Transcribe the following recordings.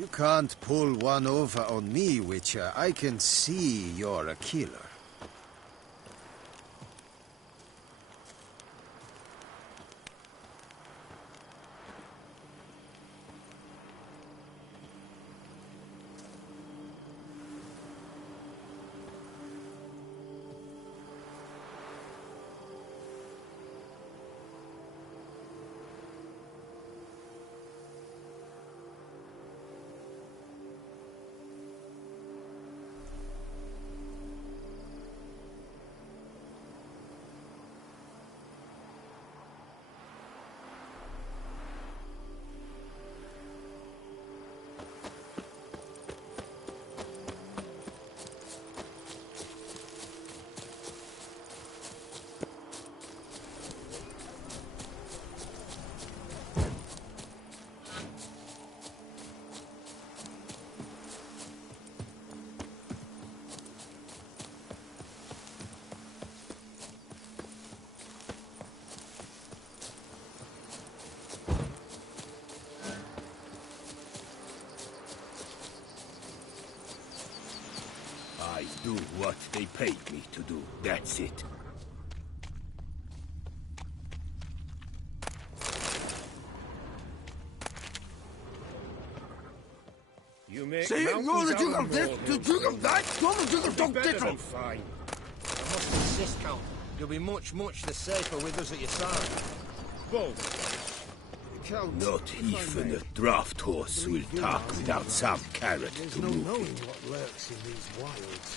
You can't pull one over on me, Witcher. I can see you're a killer. I do what they paid me to do. That's it. You make Say it, you're the Duke of this, the Duke of that, you're the Duke of Dog Dittle. Fine. I must insist, Count. You'll be much the safer with us at your side. Both. Count, Not even a draft horse will talk without some carrot there's to no move knowing it. what lurks in these wilds.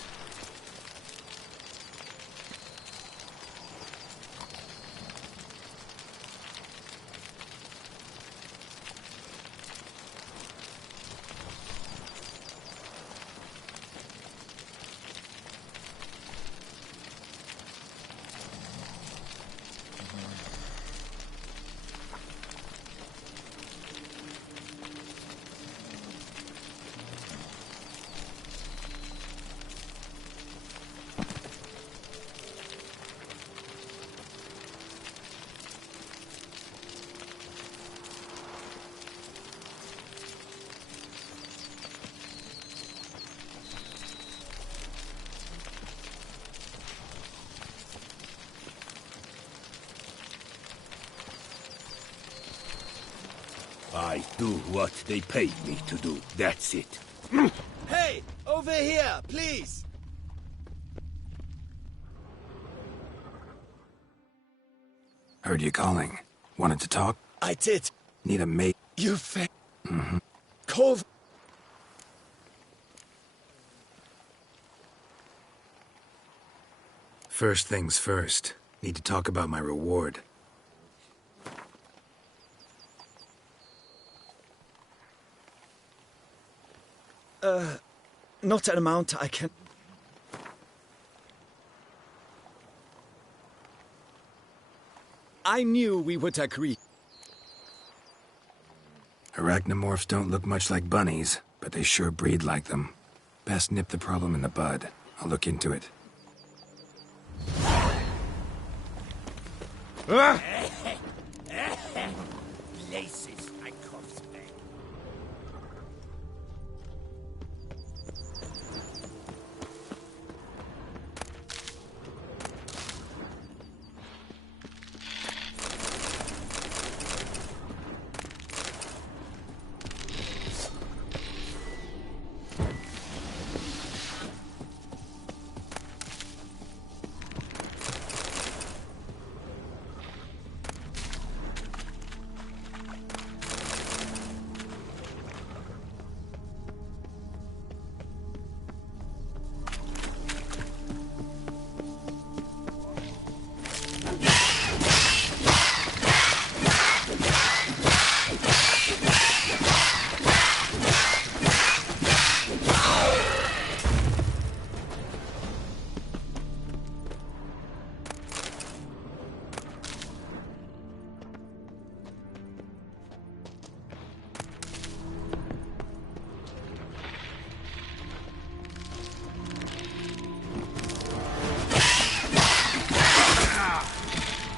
I do what they paid me to do. That's it. Hey! Over here, please! Heard you calling. Wanted to talk? I did. Need a mate? You Cove. First things first. Need to talk about my reward. Not an amount I can... I knew we would agree. Arachnomorphs don't look much like bunnies, but they sure breed like them. Best nip the problem in the bud. I'll look into it. Places, I cough back.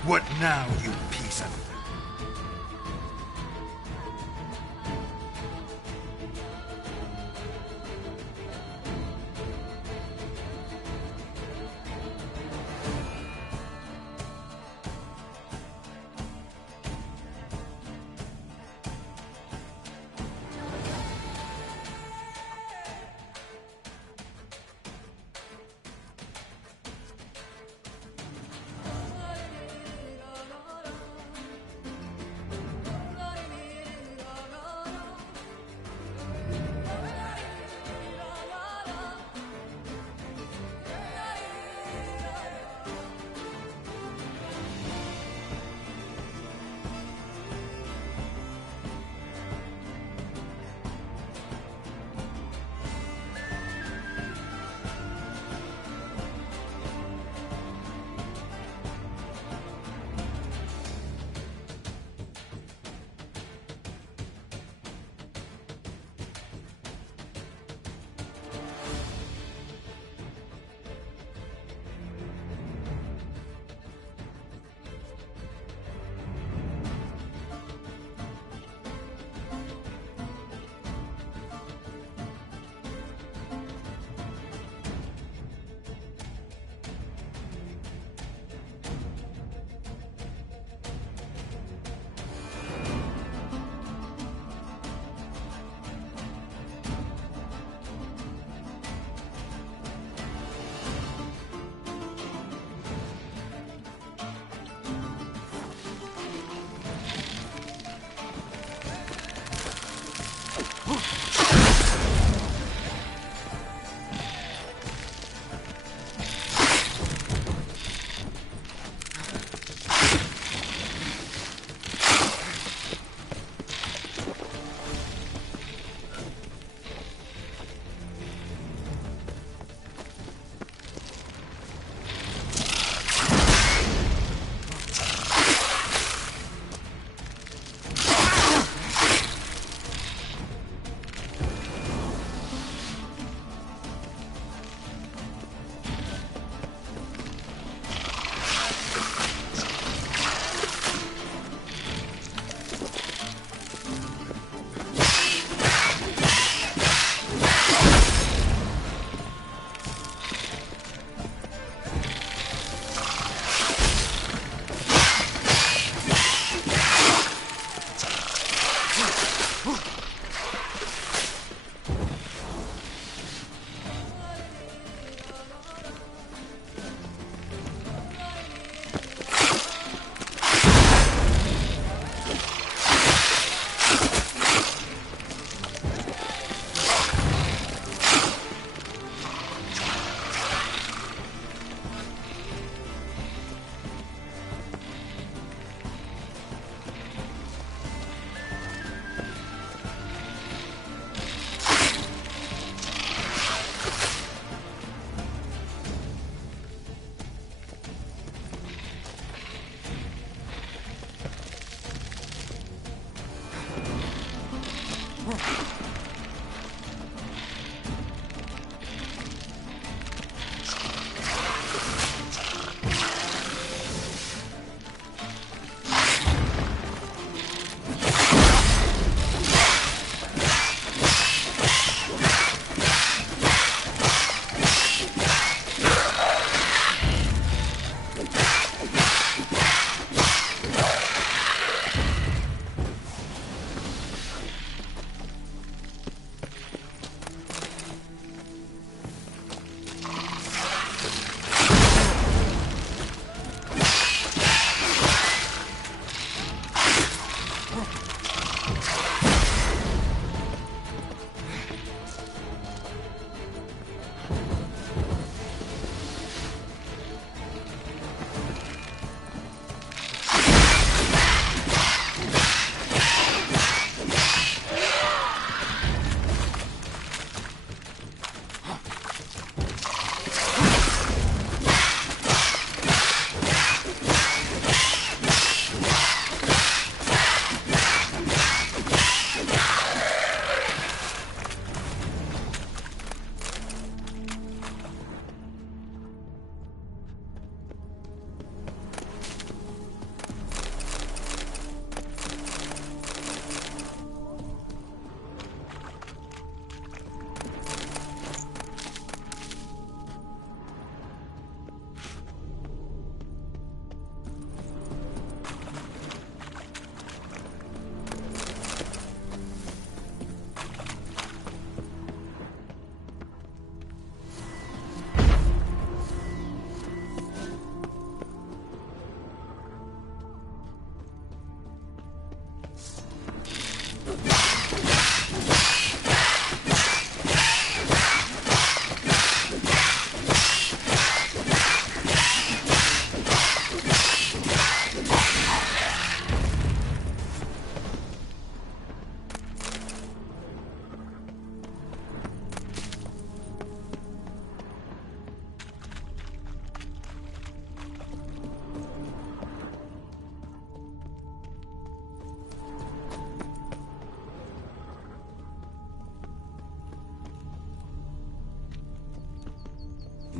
What now, you piece of...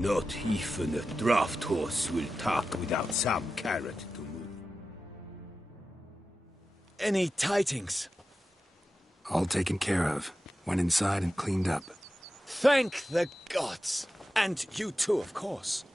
Not even a draft horse will talk without some carrot to move. Any tidings? All taken care of. Went inside and cleaned up. Thank the gods! And you too, of course.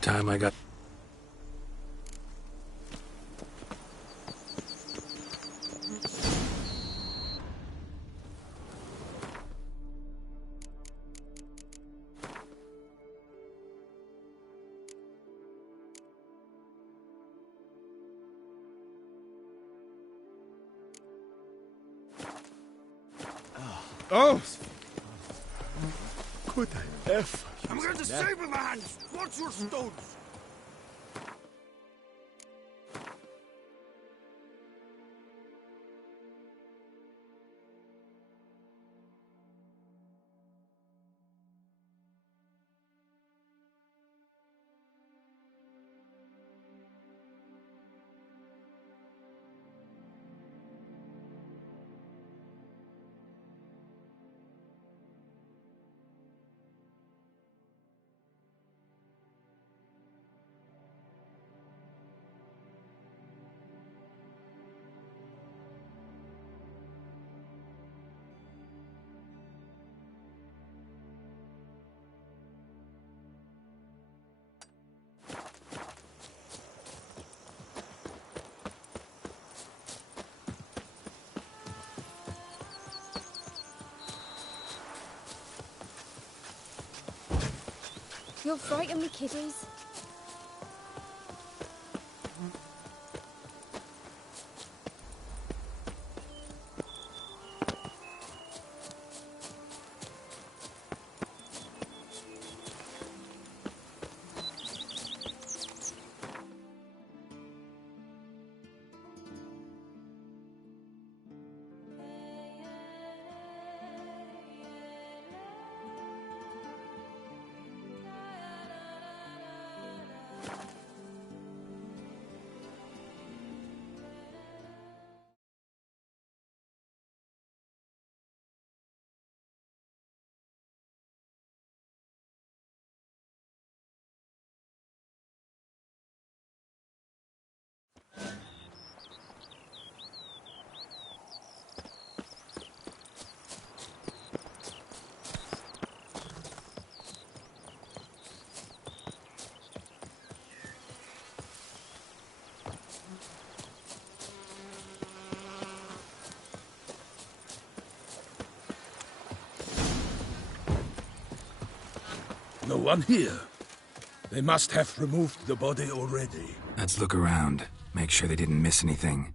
Time I got... Oh! Good F. I'm going to save with my hands! Watch your stones! You'll frighten me, kiddies. No one here. They must have removed the body already. Let's look around. Make sure they didn't miss anything.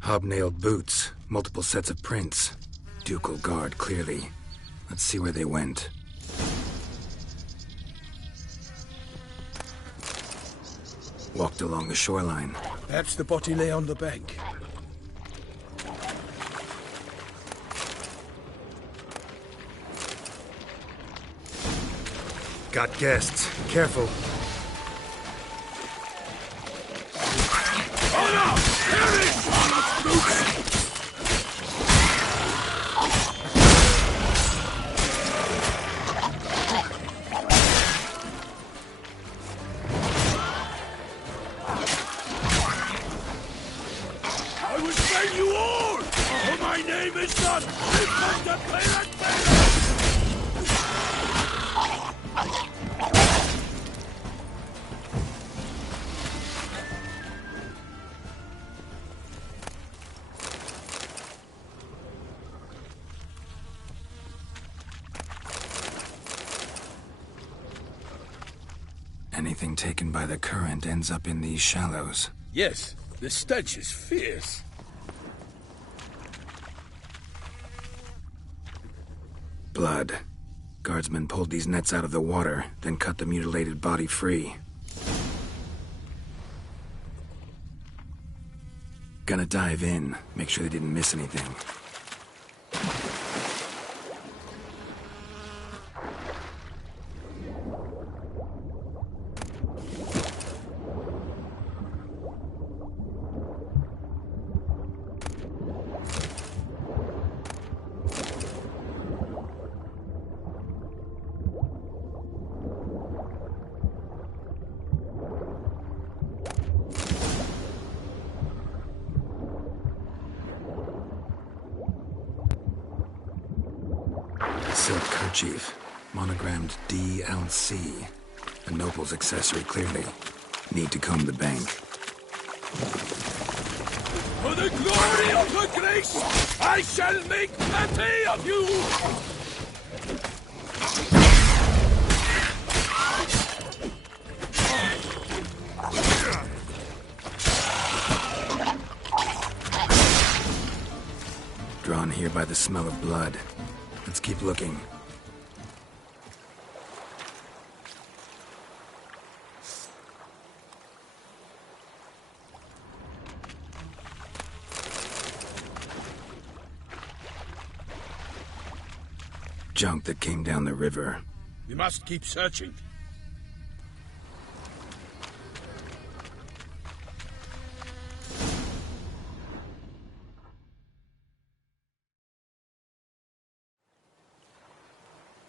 Hobnailed boots, multiple sets of prints. Ducal guard, clearly. Let's see where they went. Walked along the shoreline. Perhaps the body lay on the bank. Got guests. Careful. Oh no! There is one of boots! I will slay you all! For my name is not the Pirate Baron! Anything taken by the current ends up in these shallows. Yes, the stench is fierce. Blood. Guardsmen pulled these nets out of the water, then cut the mutilated body free. Gonna dive in, make sure they didn't miss anything. Silk kerchief, monogrammed DLC. A noble's accessory, clearly. Need to comb the bank. For the glory of her grace, I shall make plenty of you! Drawn here by the smell of blood. Let's keep looking. Junk that came down the river. We must keep searching.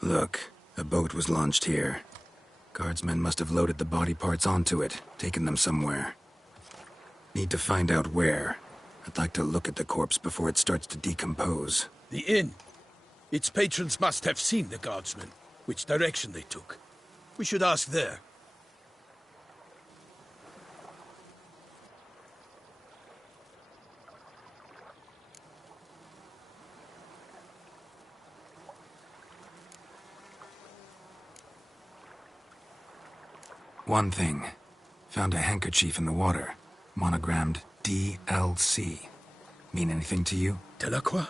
Look, a boat was launched here. Guardsmen must have loaded the body parts onto it, taken them somewhere. Need to find out where. I'd like to look at the corpse before it starts to decompose. The inn. Its patrons must have seen the guardsmen, which direction they took. We should ask there. One thing. Found a handkerchief in the water. Monogrammed DLC. Mean anything to you? Delacroix?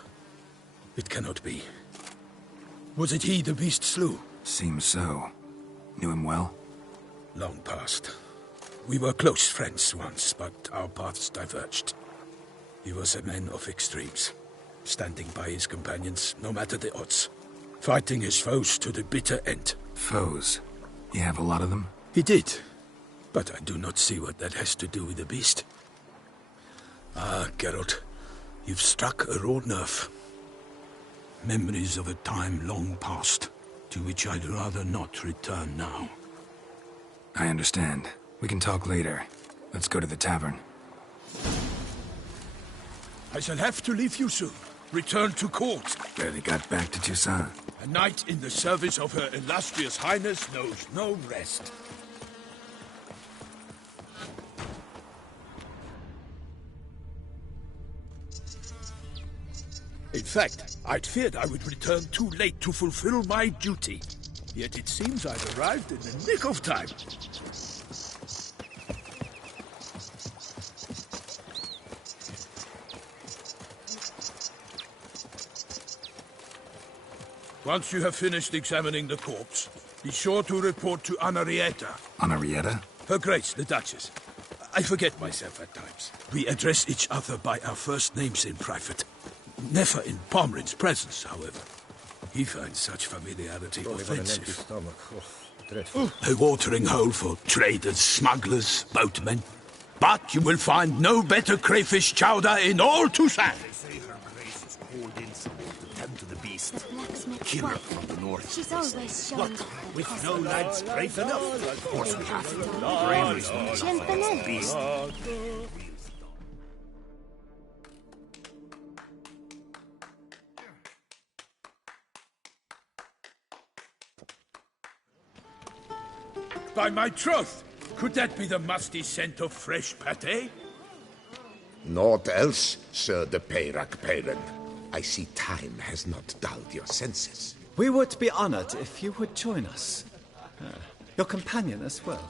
It cannot be. Was it he the beast slew? Seems so. Knew him well? Long past. We were close friends once, but our paths diverged. He was a man of extremes, standing by his companions no matter the odds, fighting his foes to the bitter end. Foes? You have a lot of them? He did, but I do not see what that has to do with the beast. Ah, Geralt, you've struck a raw nerve. Memories of a time long past, to which I'd rather not return now. I understand. We can talk later. Let's go to the tavern. I shall have to leave you soon. Return to court. Barely got back to Toussaint. A knight in the service of Her Illustrious Highness knows no rest. In fact, I'd feared I would return too late to fulfill my duty. Yet it seems I've arrived in the nick of time. Once you have finished examining the corpse, be sure to report to Anarietta. Anarietta? Her Grace, the Duchess. I forget myself at times. We address each other by our first names in private. Never in Pomrin's presence, however. He finds such familiarity offensive. A watering hole for traders, smugglers, boatmen. But you will find no better crayfish chowder in all Toussaint. The blacksmith's wife. From the north. She's always showing. With no lads brave enough? Of course we have to. Bravery's Gentlemen. beast. By my troth, could that be the musty scent of fresh pâté? Naught else, Sir de Peyrac-Peyran. I see time has not dulled your senses. We would be honored if you would join us. Your companion as well.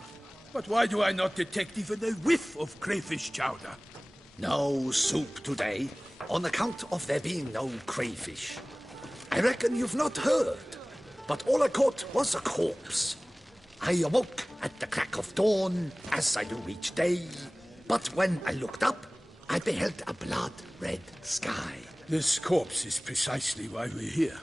But why do I not detect even a whiff of crayfish chowder? No soup today, on account of there being no crayfish. I reckon you've not heard, but all I caught was a corpse. I awoke at the crack of dawn, as I do each day, but when I looked up, I beheld a blood-red sky. This corpse is precisely why we're here.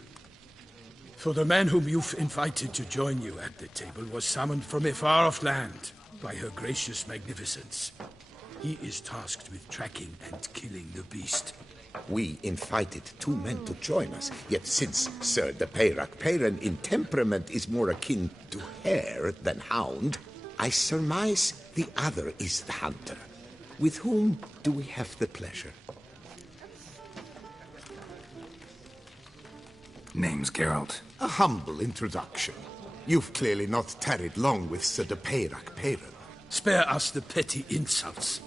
For the man whom you've invited to join you at the table was summoned from a far-off land by her gracious magnificence. He is tasked with tracking and killing the beast. We invited 2 men to join us, yet since Sir de Peyrac-Peyran in temperament is more akin to hare than hound, I surmise the other is the hunter. With whom do we have the pleasure? Name's Geralt. A humble introduction. You've clearly not tarried long with Sir de Peyrac-Peyran. Spare us the petty insults.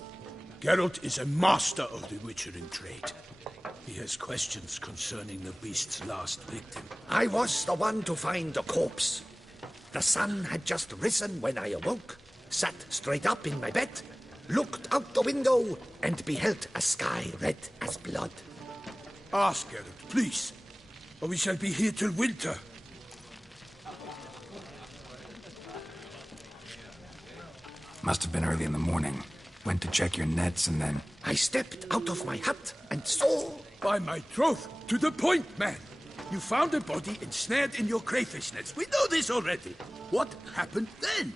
Geralt is a master of the witchering trade. He has questions concerning the beast's last victim. I was the one to find the corpse. The sun had just risen when I awoke, sat straight up in my bed, looked out the window, and beheld a sky red as blood. Ask Geralt, please, or we shall be here till winter. Must have been early in the morning. Went to check your nets and then... I stepped out of my hut and saw... By my troth, to the point, man. You found a body ensnared in your crayfish nets. We know this already. What happened then?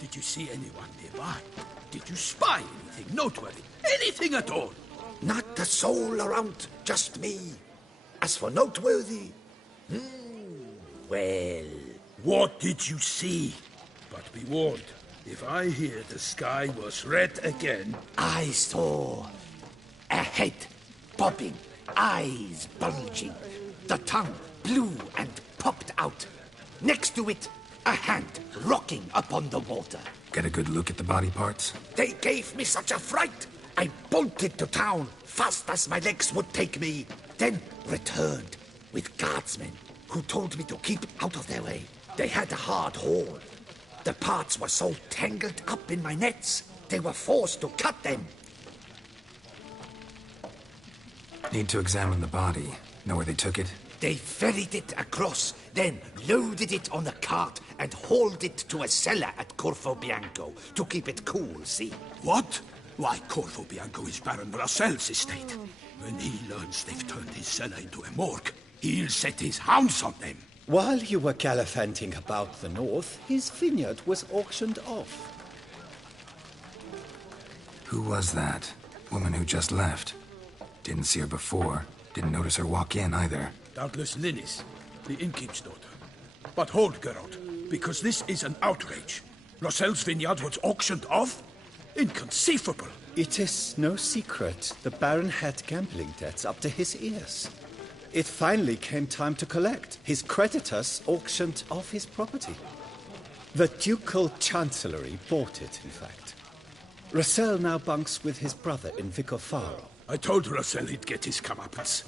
Did you see anyone nearby? Did you spy anything noteworthy? Anything at all? Not a soul around, just me. As for noteworthy... well... What did you see? But be warned, if I hear the sky was red again... I saw a head bobbing, eyes bulging, the tongue blue and popped out. Next to it, a hand rocking upon the water. Get a good look at the body parts? They gave me such a fright. I bolted to town fast as my legs would take me, then returned with guardsmen who told me to keep out of their way. They had a hard haul. The parts were so tangled up in my nets, they were forced to cut them. Need to examine the body. Know where they took it? They ferried it across, then loaded it on a cart and hauled it to a cellar at Corvo Bianco to keep it cool, see? What? Why, Corvo Bianco is Baron Russell's estate. When he learns they've turned his cellar into a morgue, he'll set his hounds on them. While you were gallivanting about the north, his vineyard was auctioned off. Who was that? Woman who just left. Didn't see her before. Didn't notice her walk in either. Doubtless Linnis, the innkeep's daughter. But hold, Geralt, because this is an outrage. Russell's vineyard was auctioned off? Inconceivable. It is no secret the Baron had gambling debts up to his ears. It finally came time to collect. His creditors auctioned off his property. The Ducal Chancellery bought it, in fact. Russell now bunks with his brother in Vicofaro. I told Russell he'd get his comeuppance.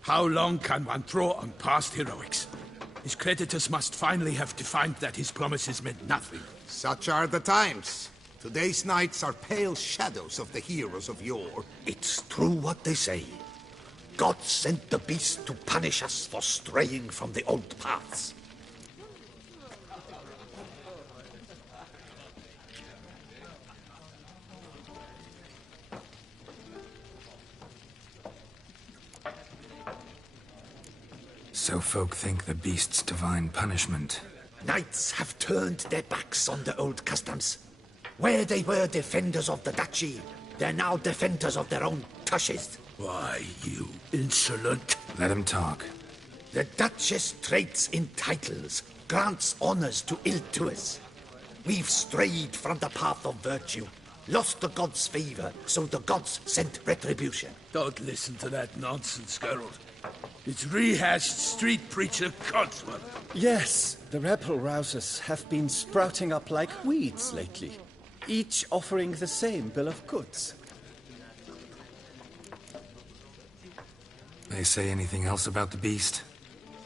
How long can one throw on past heroics? His creditors must finally have to find that his promises meant nothing. Such are the times. Today's knights are pale shadows of the heroes of yore. It's true what they say. God sent the beast to punish us for straying from the old paths. So folk think the beast's divine punishment. Knights have turned their backs on the old customs. Where they were defenders of the duchy, they're now defenders of their own tushes. Why, you insolent... Let him talk. The Duchess trades in titles, grants honors to ill-doers. We've strayed from the path of virtue, lost the gods' favor, so the gods sent retribution. Don't listen to that nonsense, Geralt. It's rehashed street preacher Codswell. Yes, the rebel rousers have been sprouting up like weeds lately, each offering the same bill of goods. They say anything else about the beast?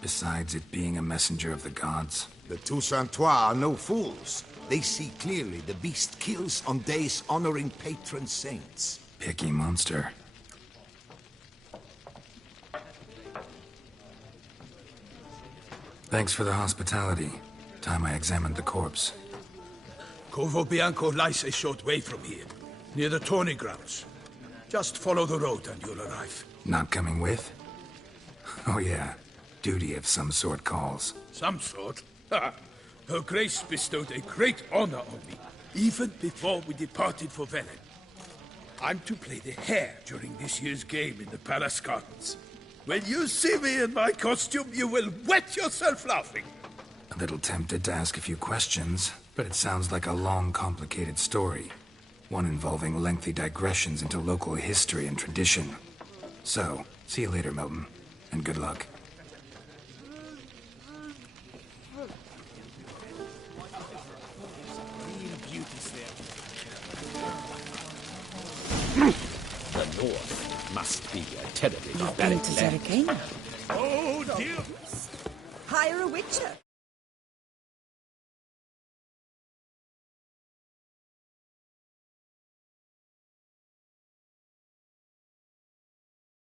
Besides it being a messenger of the gods? The Toussaintois are no fools. They see clearly the beast kills on days honoring patron saints. Picky monster. Thanks for the hospitality. Time I examined the corpse. Corvo Bianco lies a short way from here, near the tourney grounds. Just follow the road and you'll arrive. Not coming with? Oh yeah, duty of some sort calls. Some sort? Ha! Her Grace bestowed a great honor on me, even before we departed for Velen. I'm to play the hare during this year's game in the palace gardens. When you see me in my costume, you will wet yourself laughing. A little tempted to ask a few questions, but it sounds like a long, complicated story. One involving lengthy digressions into local history and tradition. So, see you later, Milton, and good luck. The North must be a terribly You've barbaric been to land. Zerrikania. Oh, dear. Hire a witcher.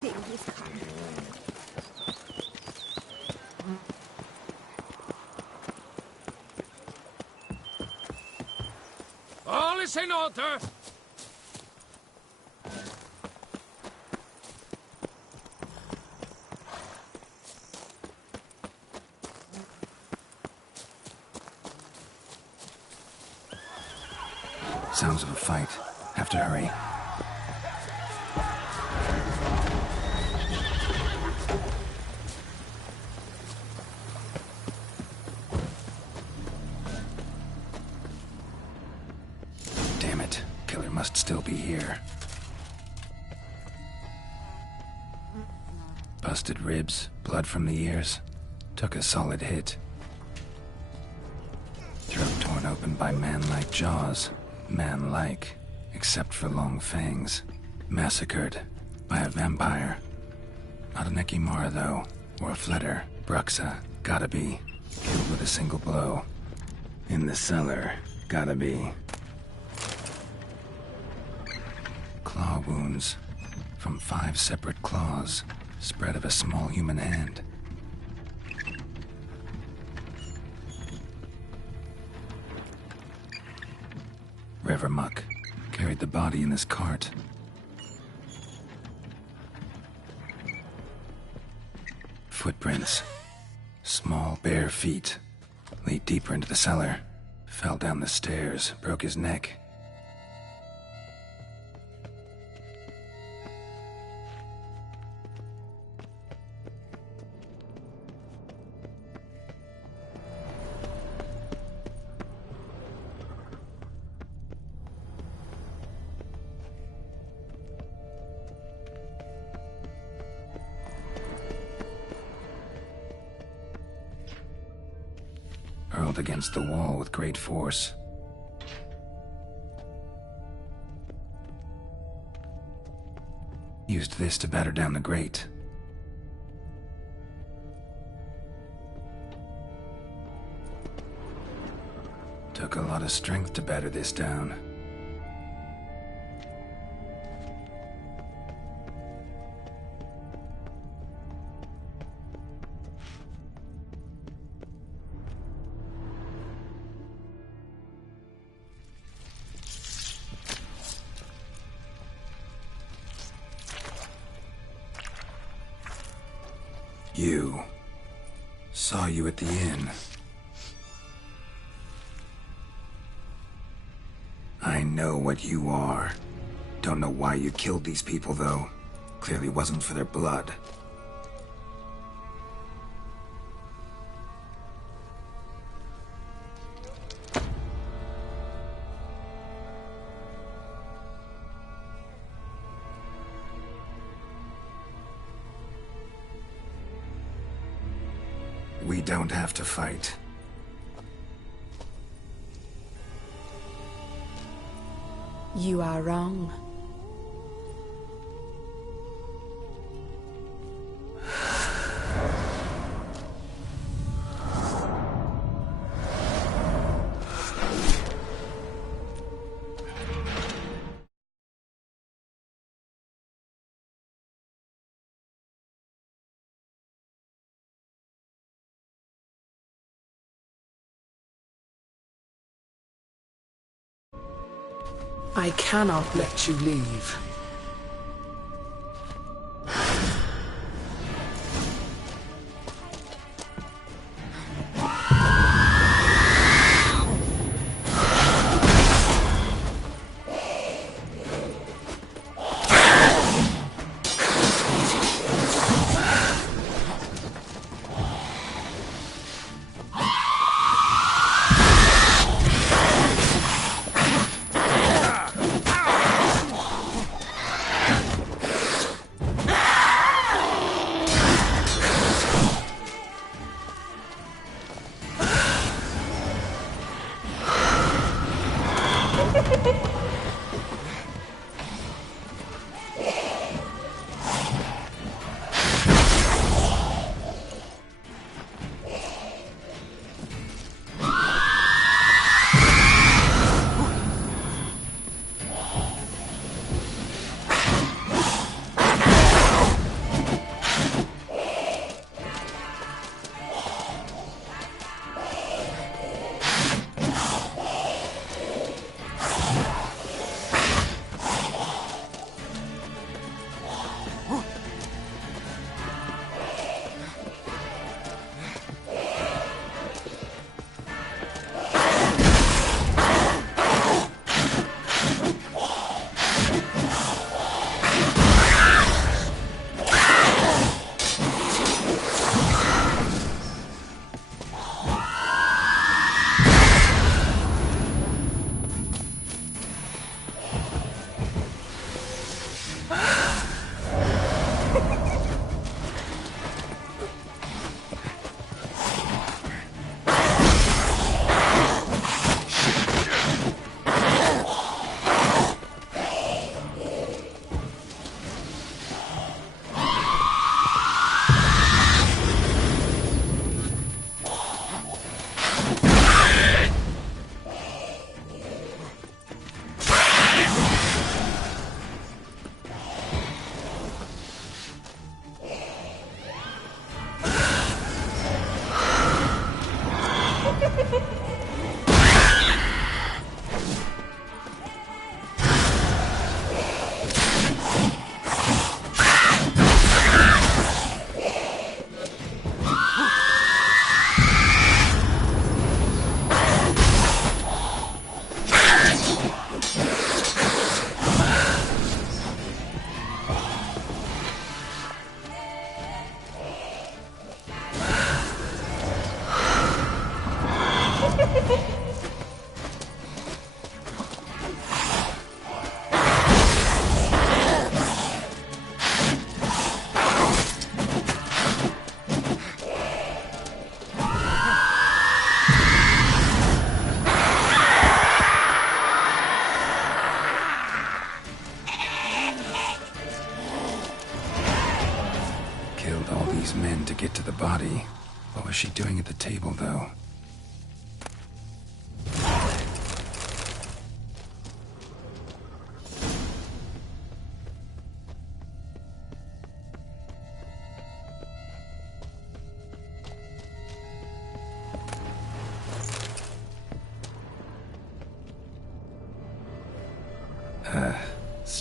Thing is coming. All is in order. Sounds of a fight. Have to hurry. Damn it. Killer must still be here. Busted ribs, blood from the ears. Took a solid hit. Throat torn open by man-like jaws. Man-like, except for long fangs. Massacred by a vampire. Not an Ekimara, though, or a Fletter. Bruxa, gotta be. Killed with a single blow. In the cellar, gotta be. Claw wounds. From 5 separate claws. Spread of a small human hand. River muck. Carried the body in his cart. Footprints. Small, bare feet. Lead deeper into the cellar. Fell down the stairs, broke his neck. Hurled against the wall with great force. Used this to batter down the grate. Took a lot of strength to batter this down. You. Saw you at the inn. I know what you are. Don't know why you killed these people, though. Clearly wasn't for their blood. We don't have to fight. You are wrong. I cannot let you leave. Men to get to the body. What was she doing at the table, though?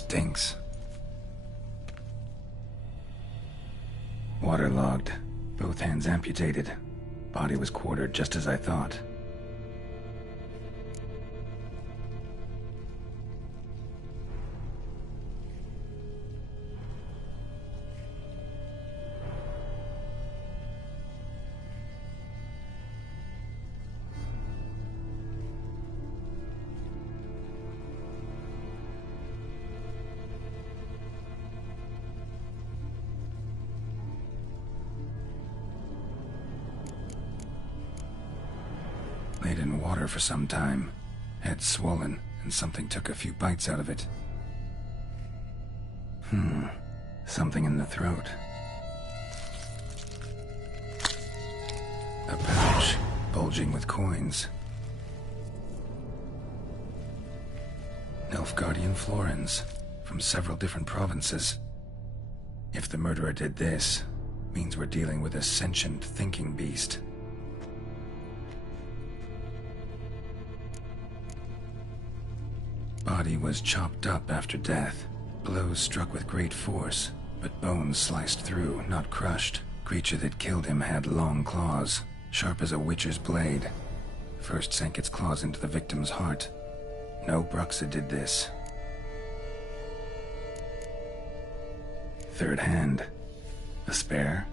stinks. Waterlogged. Both hands amputated. Body was quartered just as I thought. Laid in water for some time. Head swollen, and something took a few bites out of it. Something in the throat. A pouch, bulging with coins. Nilfgaardian florins, from several different provinces. If the murderer did this, means we're dealing with a sentient thinking beast. Body was chopped up after death. Blows struck with great force, but bones sliced through, not crushed. Creature that killed him had long claws, sharp as a witcher's blade. First sank its claws into the victim's heart. No Bruxa did this. Third hand. A spare?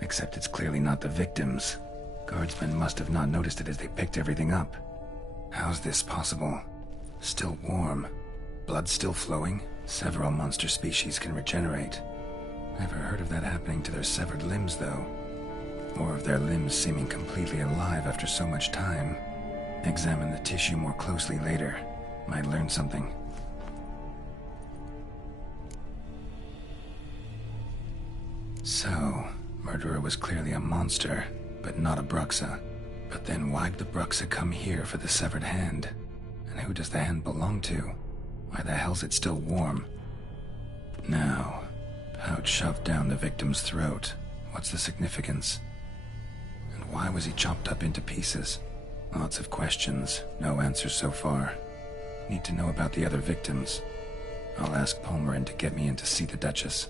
Except it's clearly not the victim's. Guardsmen must have not noticed it as they picked everything up. How's this possible? Still warm. Blood still flowing. Several monster species can regenerate. Never heard of that happening to their severed limbs, though. Or of their limbs seeming completely alive after so much time. Examine the tissue more closely later. Might learn something. So, murderer was clearly a monster, but not a Bruxa. But then why'd the Bruxa come here for the severed hand? And who does the hand belong to? Why the hell's it still warm? Now, pouch shoved down the victim's throat. What's the significance? And why was he chopped up into pieces? Lots of questions, no answers so far. Need to know about the other victims. I'll ask Palmerin to get me in to see the Duchess.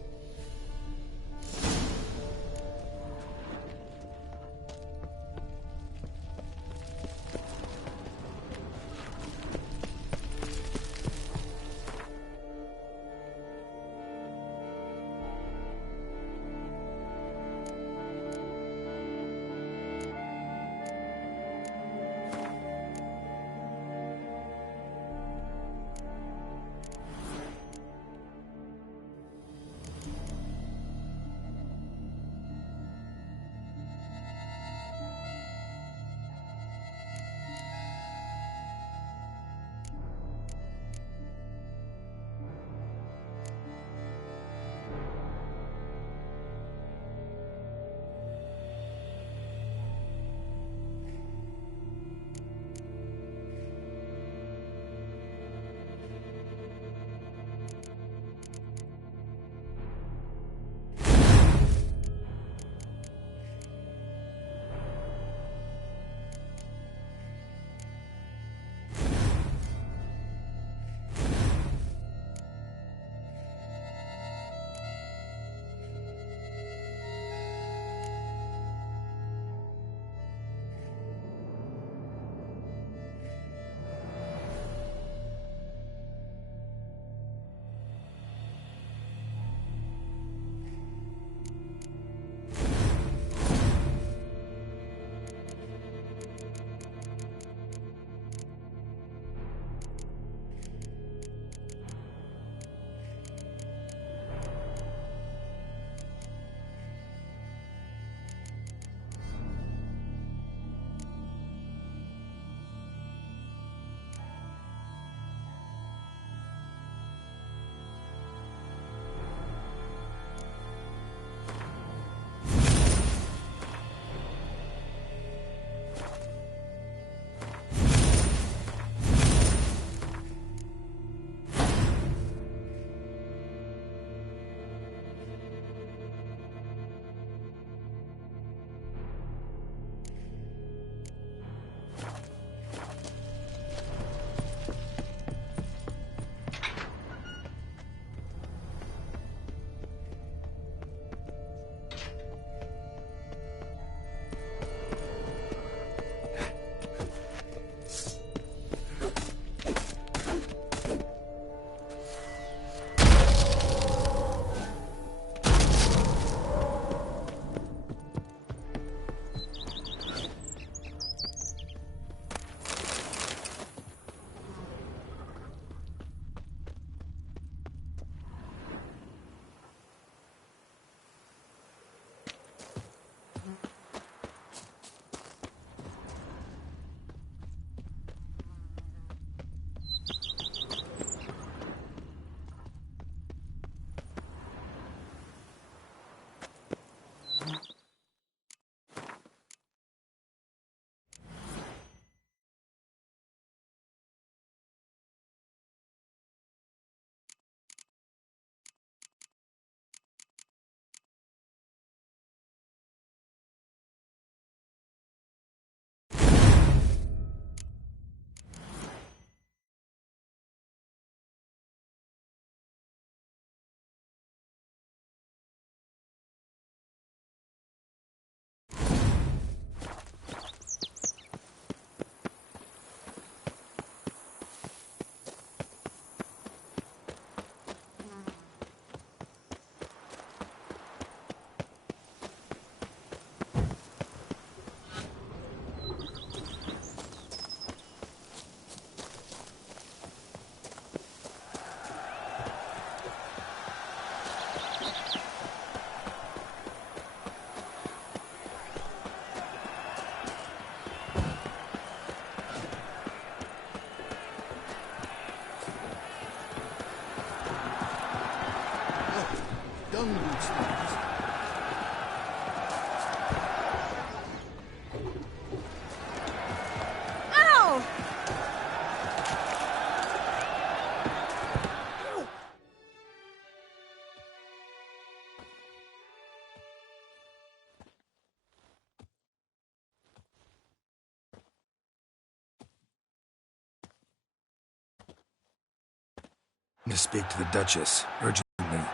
To speak to the Duchess, urgently.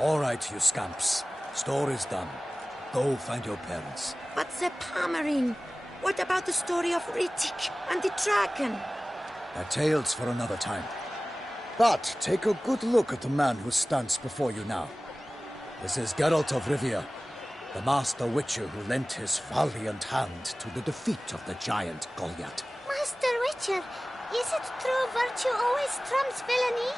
All right, you scamps. Store is done. Go find your parents. But the Palmerine, what about the story of Rittik and the dragon? They're tales for another time. But take a good look at the man who stands before you now. This is Geralt of Rivia, the master witcher who lent his valiant hand to the defeat of the giant Goliath. Master Witcher, is it true virtue always trumps villainy?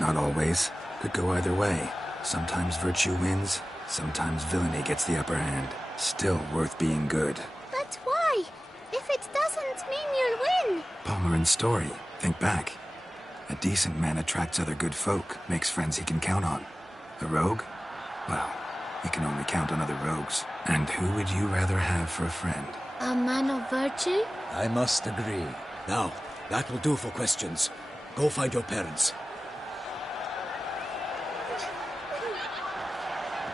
Not always. Could go either way. Sometimes virtue wins, sometimes villainy gets the upper hand. Still worth being good. But why? If it doesn't mean you'll win. Palmerin's story. Think back. A decent man attracts other good folk, makes friends he can count on. A rogue? Well, he can only count on other rogues. And who would you rather have for a friend? A man of virtue? I must agree. Now, that will do for questions. Go find your parents.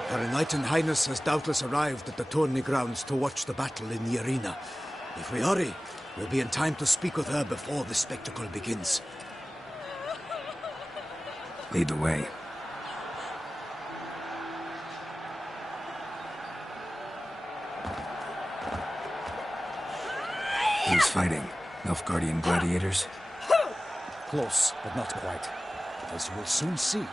Her Enlightened Highness has doubtless arrived at the tourney grounds to watch the battle in the arena. If we hurry, we'll be in time to speak with her before the spectacle begins. Lead the way. Who's fighting? Nilfgaardian gladiators? Close, but not quite. As you will soon see.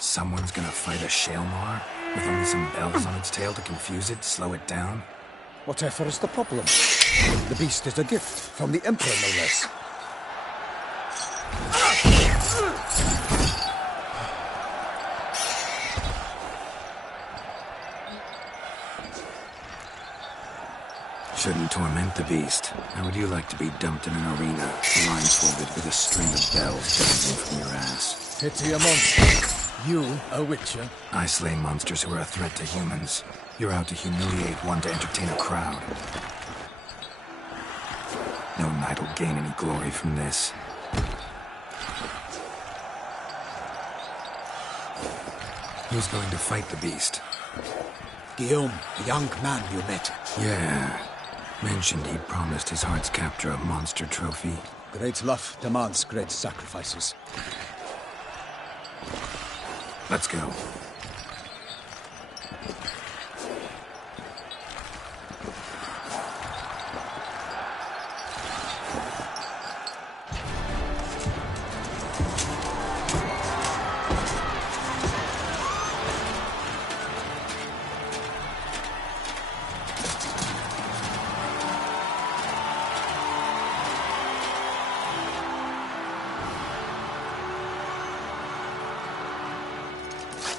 Someone's gonna fight a Shaelmar? With only some bells on its tail to confuse it, slow it down? Whatever is the problem? The beast is a gift from the Emperor, no less. Shouldn't torment the beast. How would you like to be dumped in an arena, blindfolded with a string of bells dangling from your ass? Pity a monster. You, a witcher? I slay monsters who are a threat to humans. You're out to humiliate one to entertain a crowd. No knight will gain any glory from this. Who's going to fight the beast? Guillaume, the young man you met. Yeah. Mentioned he'd promised his heart's captor a monster trophy. Great love demands great sacrifices. Let's go.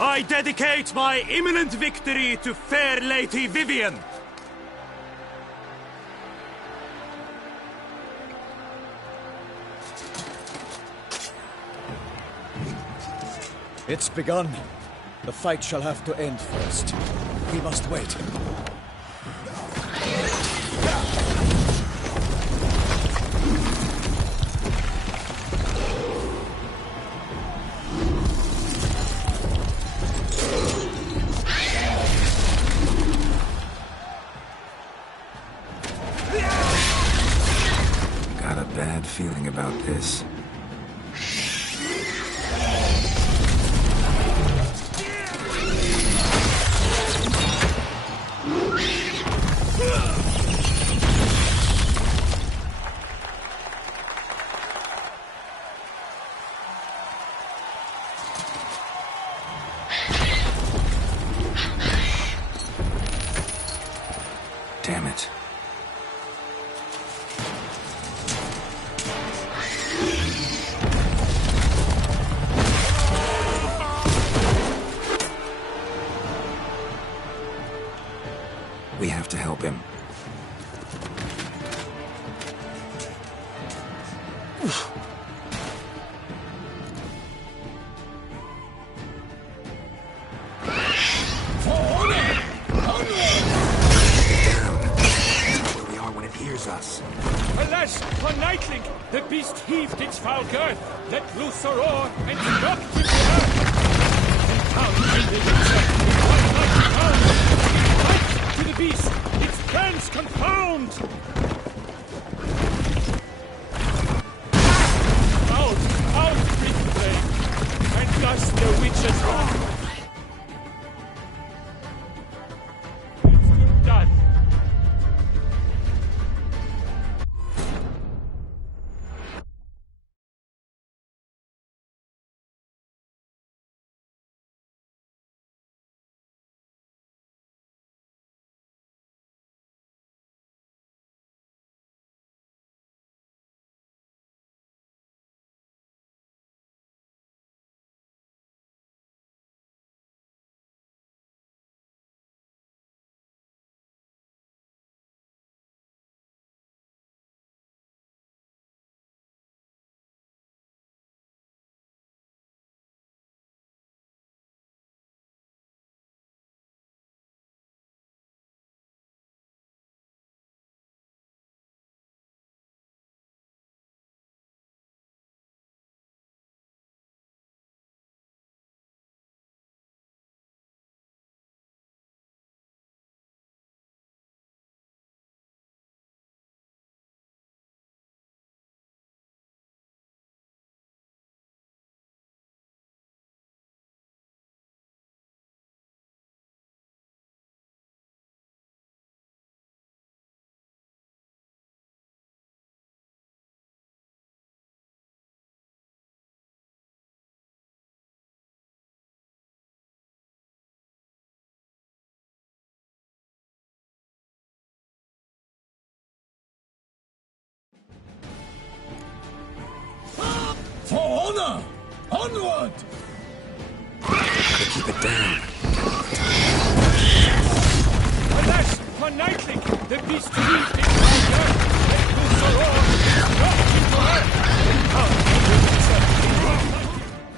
I dedicate my imminent victory to fair Lady Vivian. It's begun. The fight shall have to end first. We must wait. Feeling about this. Damn it. help him. Us. Alas, for Nightling, the beast heaved its foul girth, let loose a roar, and knocked it to earth. And down came the Witcher in one mighty pound. Fight to the beast, its plans confound. Out breathed the flame, and thus the Witcher's wrath. Done. For honor! Onward! Gotta keep it down. Alas, for Nightling, the beast heaved its foul girth, let loose a roar, and knocked it to earth. And down came the Witcher in one mighty pound.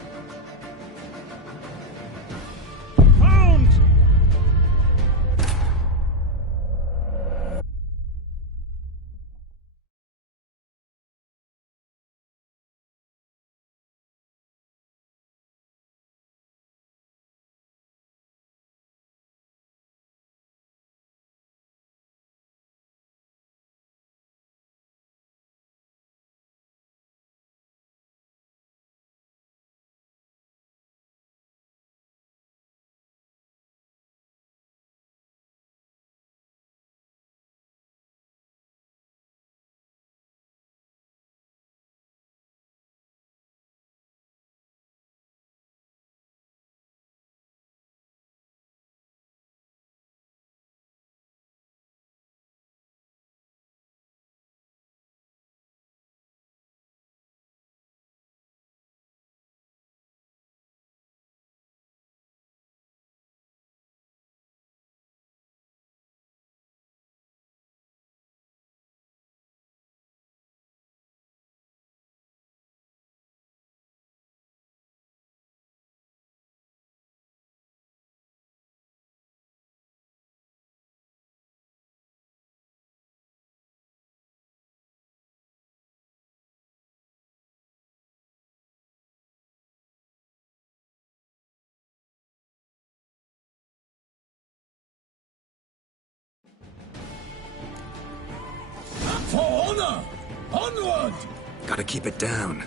For honor! Onward! Gotta keep it down.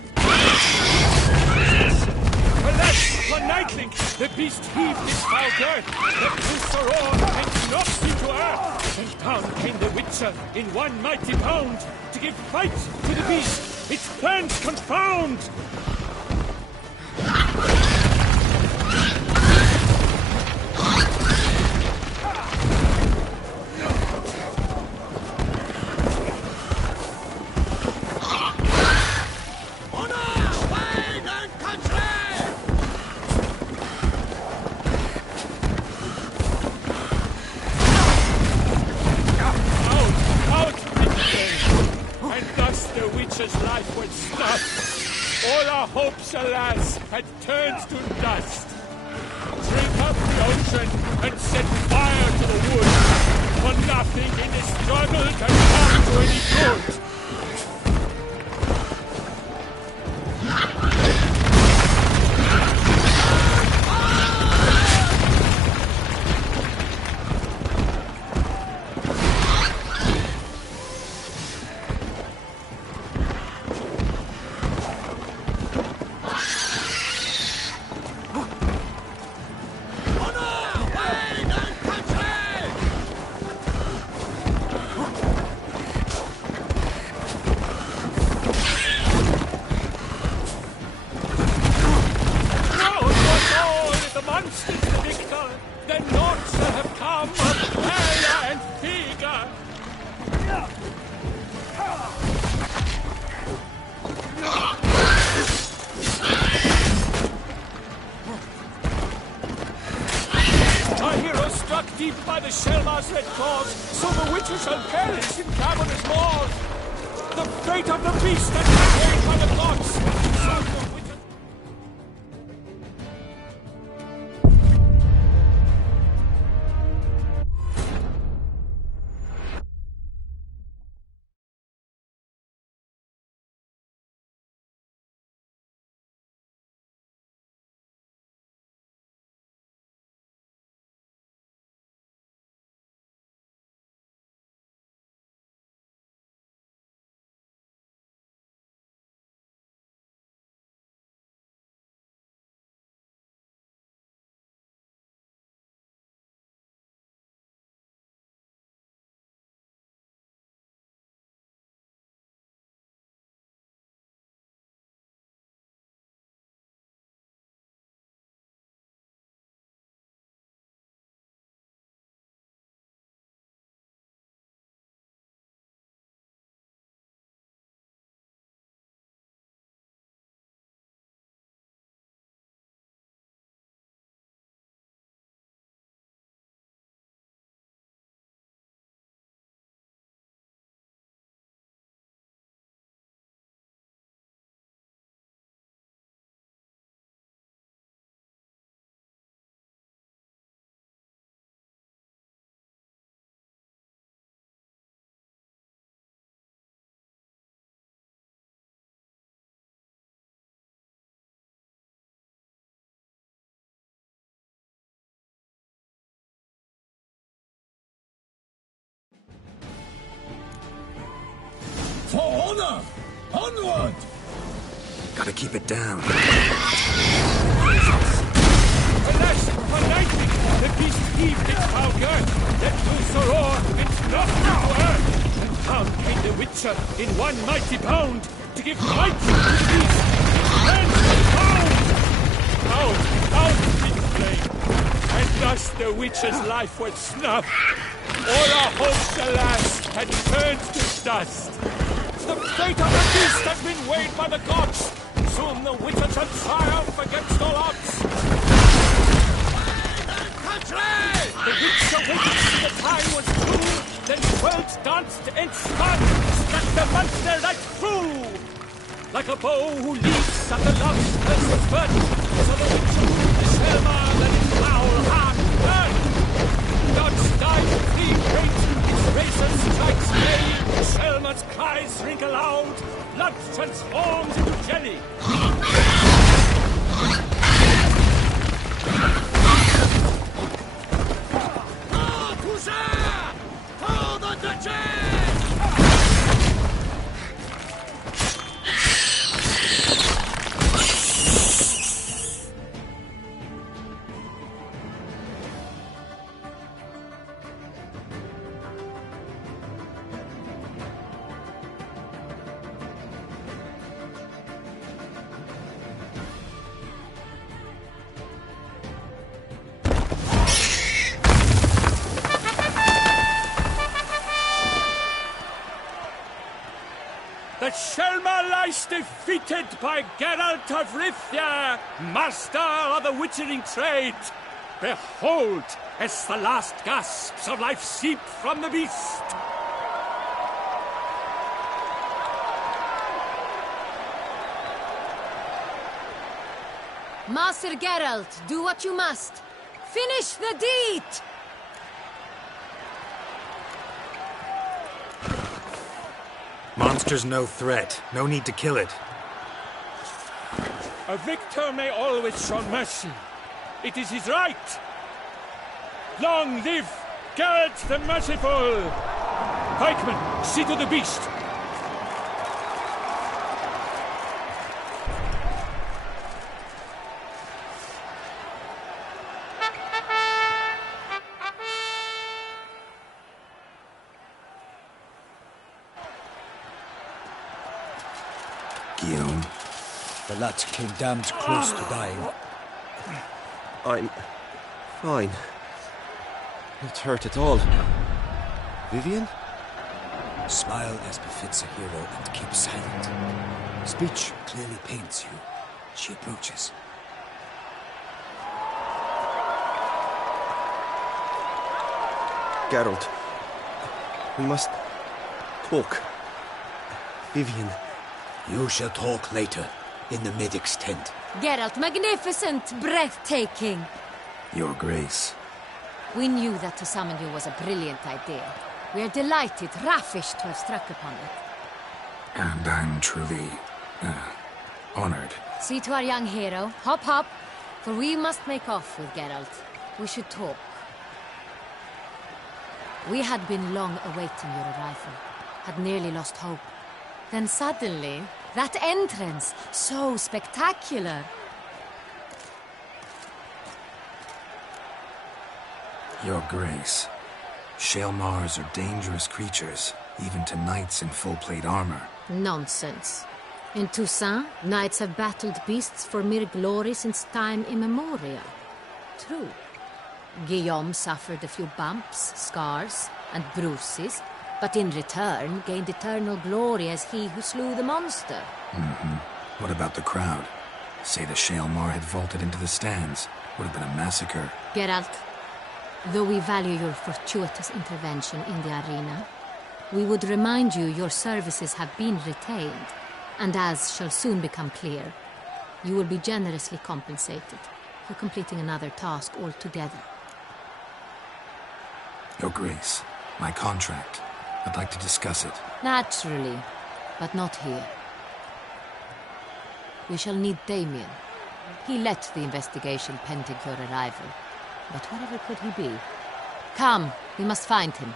Alas, for Nightling, the beast heaved its foul girth, let loose a roar, and knocked it to earth. And down came the Witcher in one mighty pound, to give fight to the beast, its plans confound. All our hopes, alas, had turned to dust. Drink up the ocean and set fire to the wood, for nothing in this struggle can come to any good. For honor! Onward! Gotta keep it down. Alas, for lightning, the beast heaved its foul girth, let loose a roar, and knocked it to earth. And down came the Witcher in one mighty bound, to give light to the beast. Then bound! Out in flame. And thus the Witcher's life was snuffed. All our hopes, alas, had turned to dust. The fate of the beast has been weighed by the gods. Soon the Witcher shall triumph against all odds. The Witcher waited till the time was through, then whirled, danced, and spun, struck the monster right through. Like a bow who leaps at the love's first spurt, so the Witcher moved the Selma, then its foul heart burned. Gods dive free great, its razor strikes gay, Selma's cries ring aloud, blood transforms into jelly. The Selma lies defeated by Geralt of Rivia, master of the witchering trade. Behold, as the last gasps of life seep from the beast. Master Geralt, do what you must. Finish the deed! Monster's no threat. No need to kill it. A victor may always show mercy. It is his right. Long live Geralt the Merciful! Pikeman, see to the beast. Guillaume. The lad came damned close to dying. I'm fine. Not hurt at all. Vivian? Smile as befits a hero and keep silent. Speech clearly paints you. She approaches. Geralt. We must talk. Vivian. You shall talk later, in the medic's tent. Geralt, magnificent, breathtaking. Your Grace. We knew that to summon you was a brilliant idea. We are delighted, ravished to have struck upon it. And I'm truly, honored. See to our young hero. Hop, hop. For we must make off with Geralt. We should talk. We had been long awaiting your arrival. Had nearly lost hope. Then suddenly, that entrance, so spectacular. Your Grace. Shaelmars are dangerous creatures, even to knights in full plate armor. Nonsense. In Toussaint, knights have battled beasts for mere glory since time immemorial. True. Guillaume suffered a few bumps, scars, and bruises, but in return gained eternal glory as he who slew the monster. What about the crowd? Say the Shaelmar had vaulted into the stands. Would have been a massacre. Geralt, though we value your fortuitous intervention in the arena, we would remind you your services have been retained, and as shall soon become clear, you will be generously compensated for completing another task altogether. Your Grace, my contract. I'd like to discuss it. Naturally, but not here. We shall need Damien. He led the investigation pending your arrival. But whatever could he be? Come, we must find him.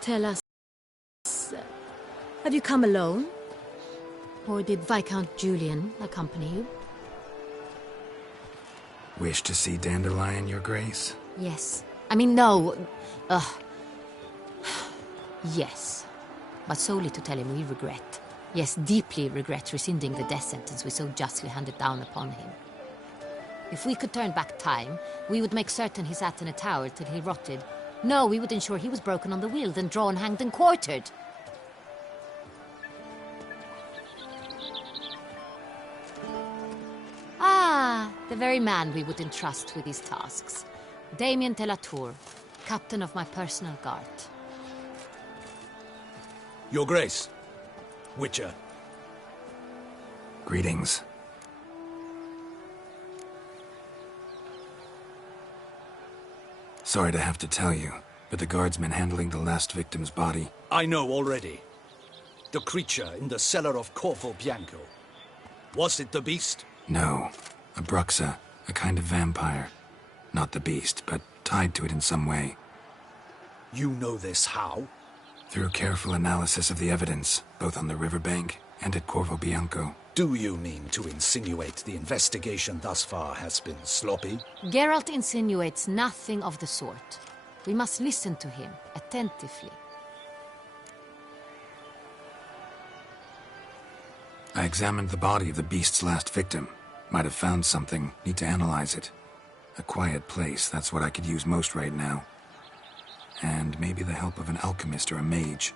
Tell us, have you come alone? Or did Viscount Julian accompany you? Wish to see Dandelion, Your Grace? Yes. I mean, no. Yes. But solely to tell him we regret. Yes, deeply regret rescinding the death sentence we so justly handed down upon him. If we could turn back time, we would make certain he sat in a tower till he rotted. No, we would ensure he was broken on the wheel, then drawn, hanged, and quartered. Ah, the very man we would entrust with these tasks. Damien de la Tour, captain of my personal guard. Your Grace. Witcher. Greetings. Sorry to have to tell you, but the guardsman handling the last victim's body... I know already. The creature in the cellar of Corvo Bianco. Was it the beast? No. A Bruxa, a kind of vampire. Not the beast, but tied to it in some way. You know this how? Through careful analysis of the evidence, both on the riverbank and at Corvo Bianco. Do you mean to insinuate the investigation thus far has been sloppy? Geralt insinuates nothing of the sort. We must listen to him attentively. I examined the body of the beast's last victim. Might have found something. Need to analyze it. A quiet place, that's what I could use most right now. and maybe the help of an alchemist or a mage.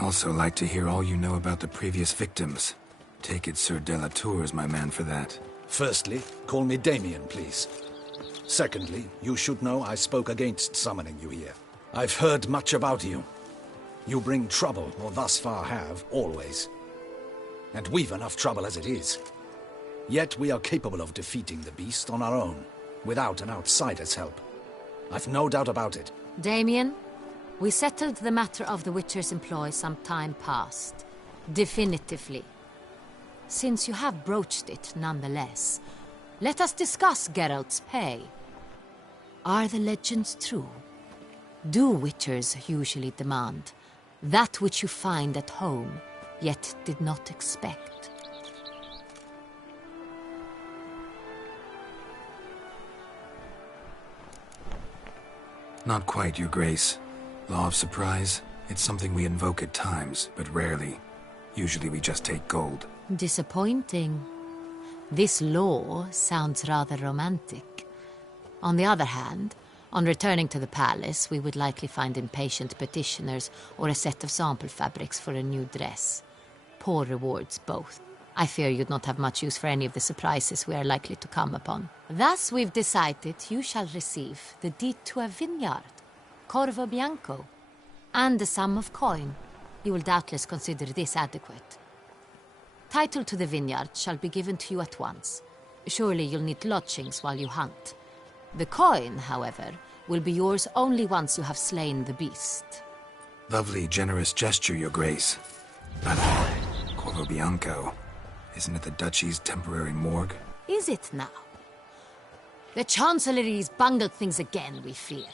Also like to hear all you know about the previous victims. Take it Sir Delatour is my man for that. Firstly, call me Damien, please. Secondly, you should know I spoke against summoning you here. I've heard much about you. You bring trouble, or thus far have, always. And we've enough trouble as it is. Yet we are capable of defeating the beast on our own, without an outsider's help. I've no doubt about it. Damien, we settled the matter of the Witcher's employ some time past. Definitively. Since you have broached it nonetheless, let us discuss Geralt's pay. Are the legends true? Do Witchers usually demand that which you find at home, yet did not expect? Not quite, Your Grace. Law of surprise, it's something we invoke at times, but rarely. Usually we just take gold. Disappointing. This law sounds rather romantic. On the other hand, on returning to the palace, we would likely find impatient petitioners or a set of sample fabrics for a new dress. Poor rewards, both. I fear you'd not have much use for any of the surprises we are likely to come upon. Thus, we've decided you shall receive the deed to a vineyard, Corvo Bianco, and a sum of coin. You will doubtless consider this adequate. Title to the vineyard shall be given to you at once. Surely you'll need lodgings while you hunt. The coin, however, will be yours only once you have slain the beast. Lovely, generous gesture, Your Grace. But Corvo Bianco, isn't it the Duchy's temporary morgue? Is it now? The Chancellery's bungled things again, we fear.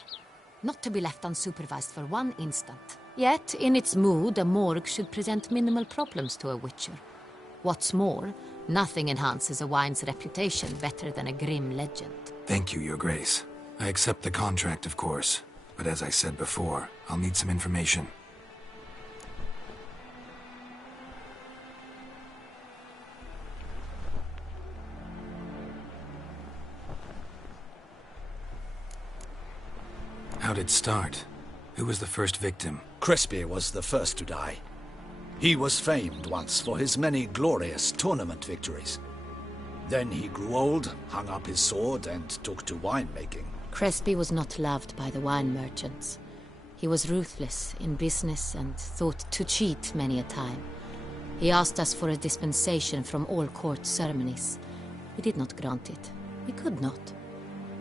Not to be left unsupervised for one instant. Yet, in its mood, a morgue should present minimal problems to a Witcher. What's more, nothing enhances a wine's reputation better than a grim legend. Thank you, Your Grace. I accept the contract, of course. But as I said before, I'll need some information. How'd it start? Who was the first victim? Crespi was the first to die. He was famed once for his many glorious tournament victories. Then he grew old, hung up his sword, and took to winemaking. Crespi was not loved by the wine merchants. He was ruthless in business and thought to cheat many a time. He asked us for a dispensation from all court ceremonies. We did not grant it. We could not.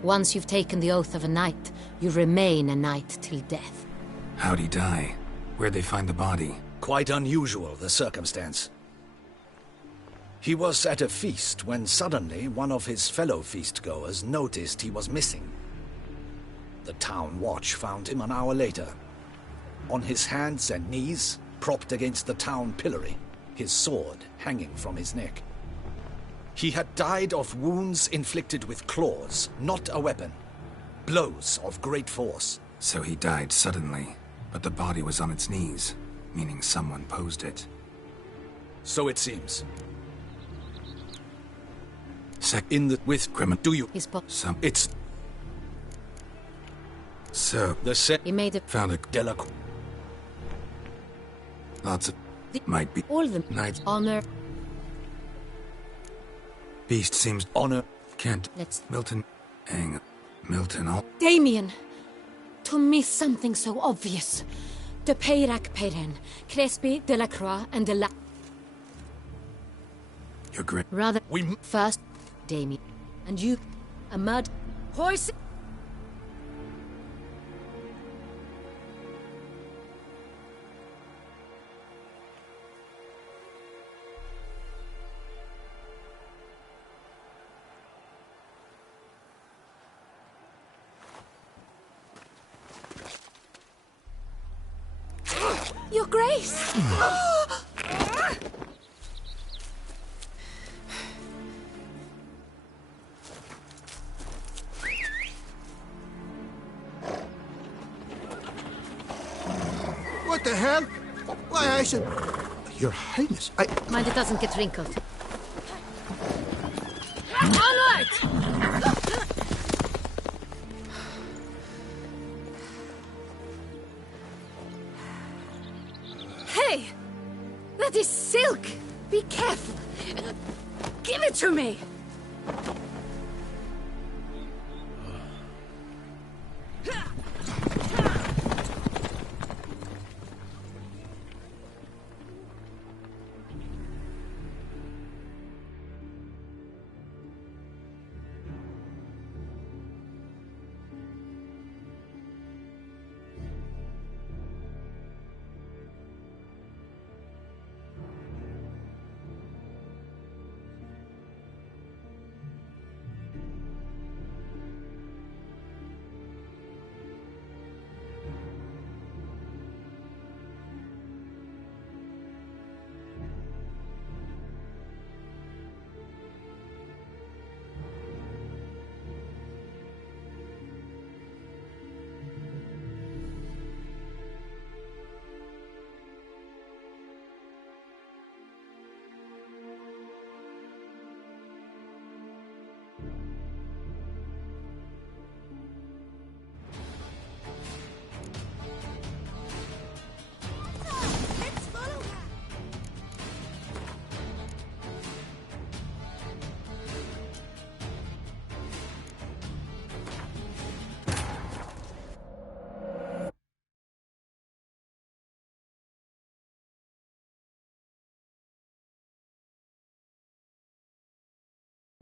Once you've taken the oath of a knight, you remain a knight till death. How'd he die? Where'd they find the body? Quite unusual, the circumstance. He was at a feast when suddenly one of his fellow feast-goers noticed he was missing. The town watch found him an hour later. On his hands and knees, propped against the town pillory, his sword hanging from his neck. He had died of wounds inflicted with claws, not a weapon. Blows of great force. So he died suddenly, but the body was on its knees, meaning someone posed it. So it seems. With criminal. Do you? Some. It's. So. He made it. Found a. Delacour. Lots of. Might be. All the Knights. Honor. Beast seems. Honor. Can't. Let's. Milton. Hang. Milton. All. Damien! To miss something so obvious. De Peyrac Peyren, Crespi, Delacroix, and de la. You're great. Rather. First, Damien. And you. A mud. Horse. Your Grace! What the hell? Why, I should... Your Highness, I... Mind it doesn't get wrinkled. Onward! That is silk! Be careful! Give it to me!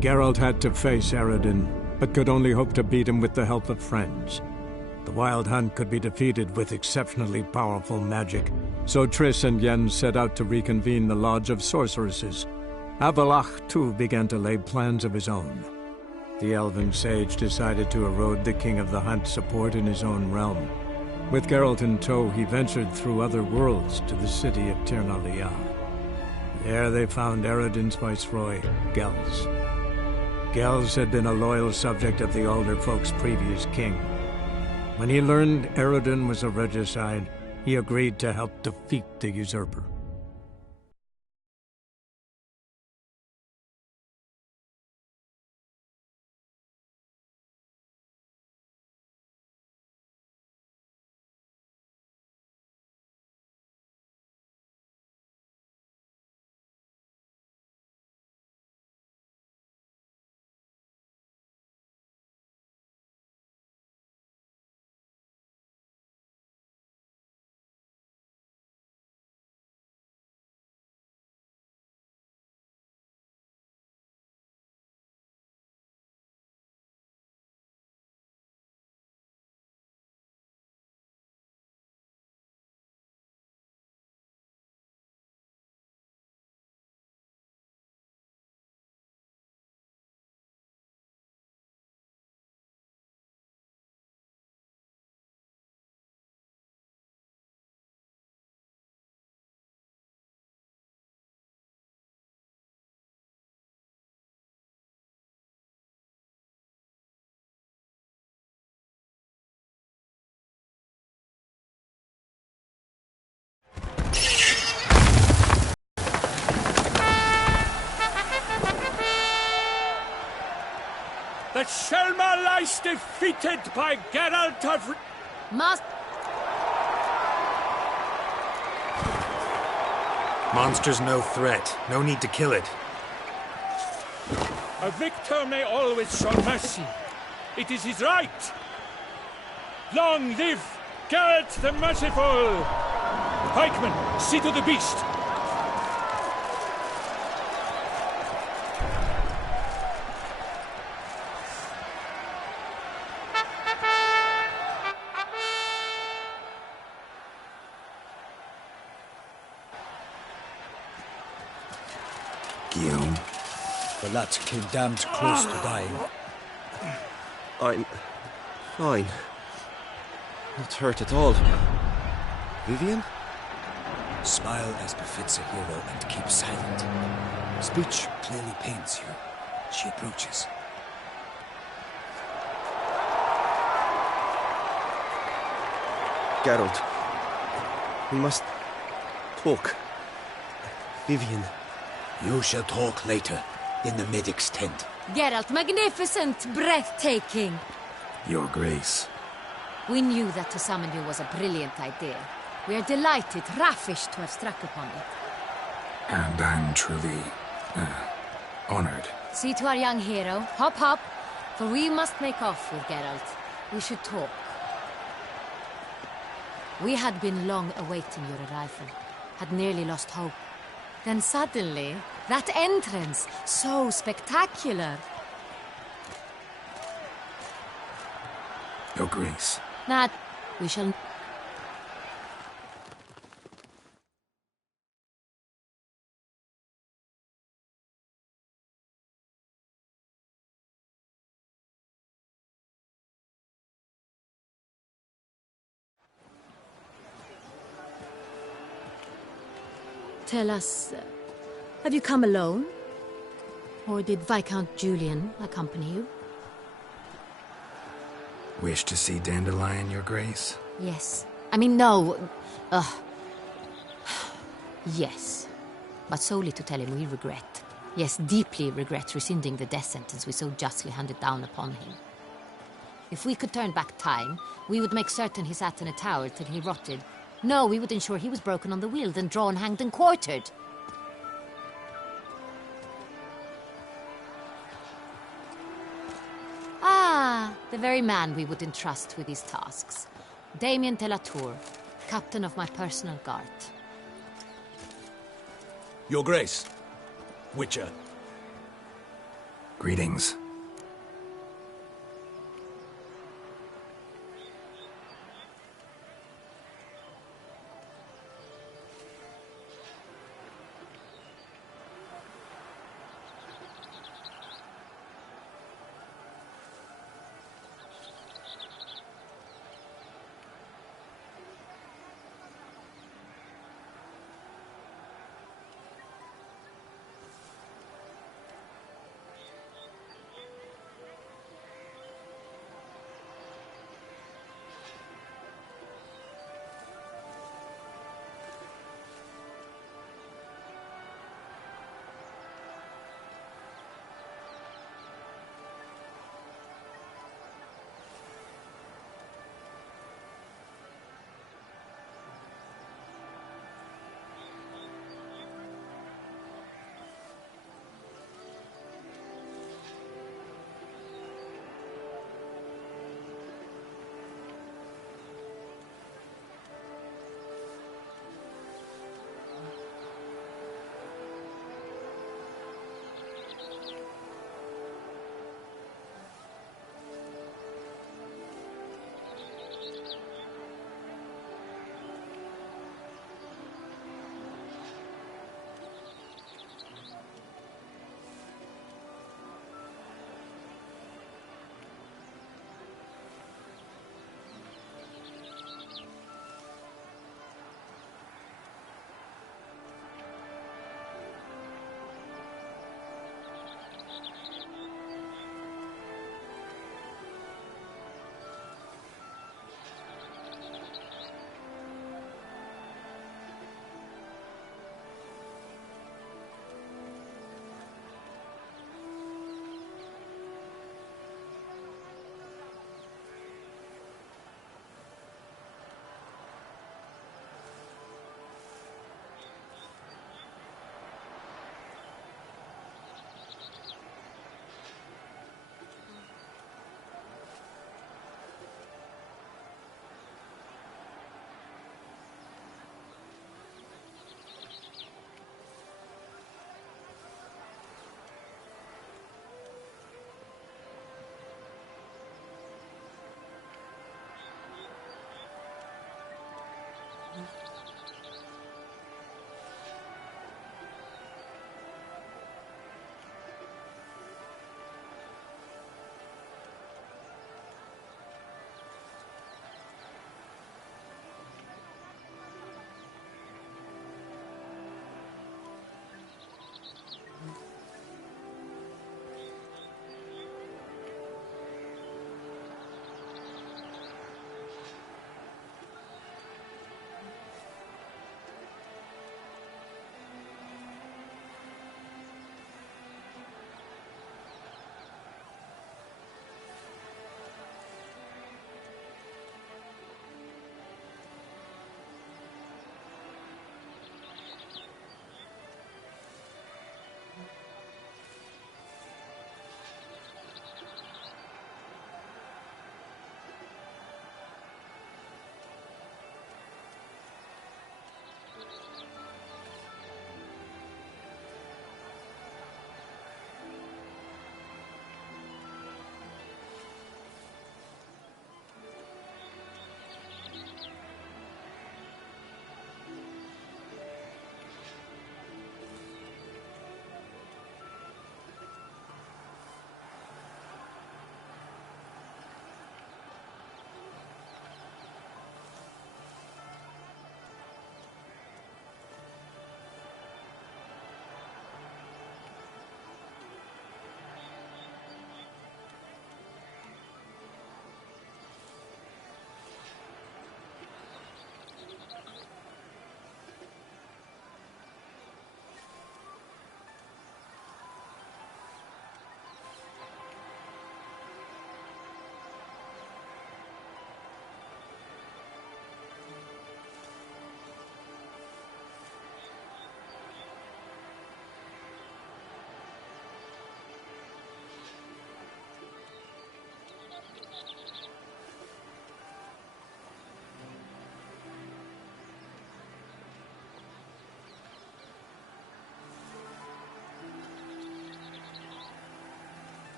Geralt had to face Eredin, but could only hope to beat him with the help of friends. The Wild Hunt could be defeated with exceptionally powerful magic, so Triss and Yen set out to reconvene the Lodge of Sorceresses. Avalach, too, began to lay plans of his own. The elven sage decided to erode the King of the Hunt's support in his own realm. With Geralt in tow, he ventured through other worlds to the city of Tir na Liah. There they found Eredin's viceroy, Gels. Gels had been a loyal subject of the Alder folk's previous king. When he learned Eredin was a regicide, he agreed to help defeat the usurper. The Shelma lies defeated by Geralt of... Monster's no threat. No need to kill it. A victor may always show mercy. It is his right. Long live Geralt the Merciful! Pikeman, see to the beast. Guillaume. The lad came damned close to dying. I'm fine. Not hurt at all. Vivian? Smile as befits a hero and keep silent. Speech clearly pains you. She approaches. Geralt. We must talk. Vivian. You shall talk later, in the medic's tent. Geralt, magnificent, breathtaking. Your Grace. We knew that to summon you was a brilliant idea. We are delighted, ravished to have struck upon it. And I'm truly, honored. See to our young hero. Hop, hop. For we must make off with Geralt. We should talk. We had been long awaiting your arrival. Had nearly lost hope. Then suddenly, that entrance, so spectacular. Your Grace. Not, we shall... Tell us, have you come alone? Or did Viscount Julian accompany you? Wish to see Dandelion, Your Grace? Yes. I mean, no. Yes. But solely to tell him we regret. Yes, deeply regret rescinding the death sentence we so justly handed down upon him. If we could turn back time, we would make certain he sat in a tower till he rotted. No, we would ensure he was broken on the wheel, then drawn, hanged, and quartered. Ah, the very man we would entrust with these tasks. Damien de la Tour, captain of my personal guard. Your Grace. Witcher. Greetings.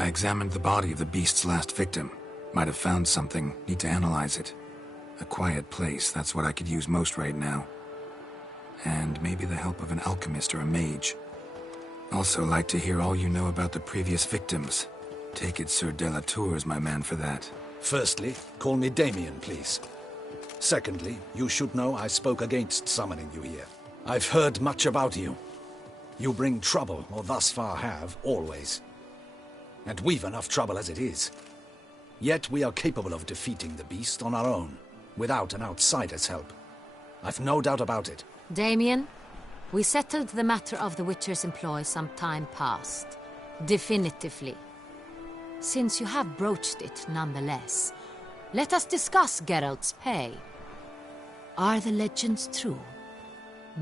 I examined the body of the beast's last victim. Might have found something, need to analyze it. A quiet place, that's what I could use most right now. And maybe the help of an alchemist or a mage. Also like to hear all you know about the previous victims. Take it Sir Delatour is my man for that. Firstly, call me Damien, please. Secondly, you should know I spoke against summoning you here. I've heard much about you. You bring trouble, or thus far have, always. And we've enough trouble as it is. Yet we are capable of defeating the beast on our own, without an outsider's help. I've no doubt about it. Damien, we settled the matter of the Witcher's employ some time past. Definitively. Since you have broached it nonetheless, let us discuss Geralt's pay. Are the legends true?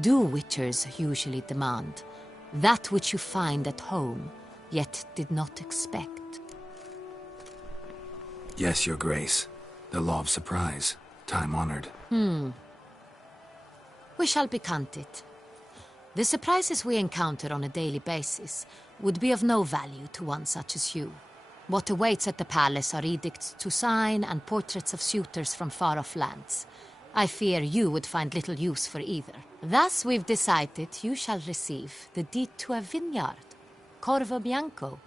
Do Witchers usually demand that which you find at home, yet did not expect? Yes, Your Grace. The law of surprise. Time-honored. We shall be content. The surprises we encounter on a daily basis would be of no value to one such as you. What awaits at the palace are edicts to sign and portraits of suitors from far-off lands. I fear you would find little use for either. Thus we've decided you shall receive the deed to a vineyard, Corvo Bianco,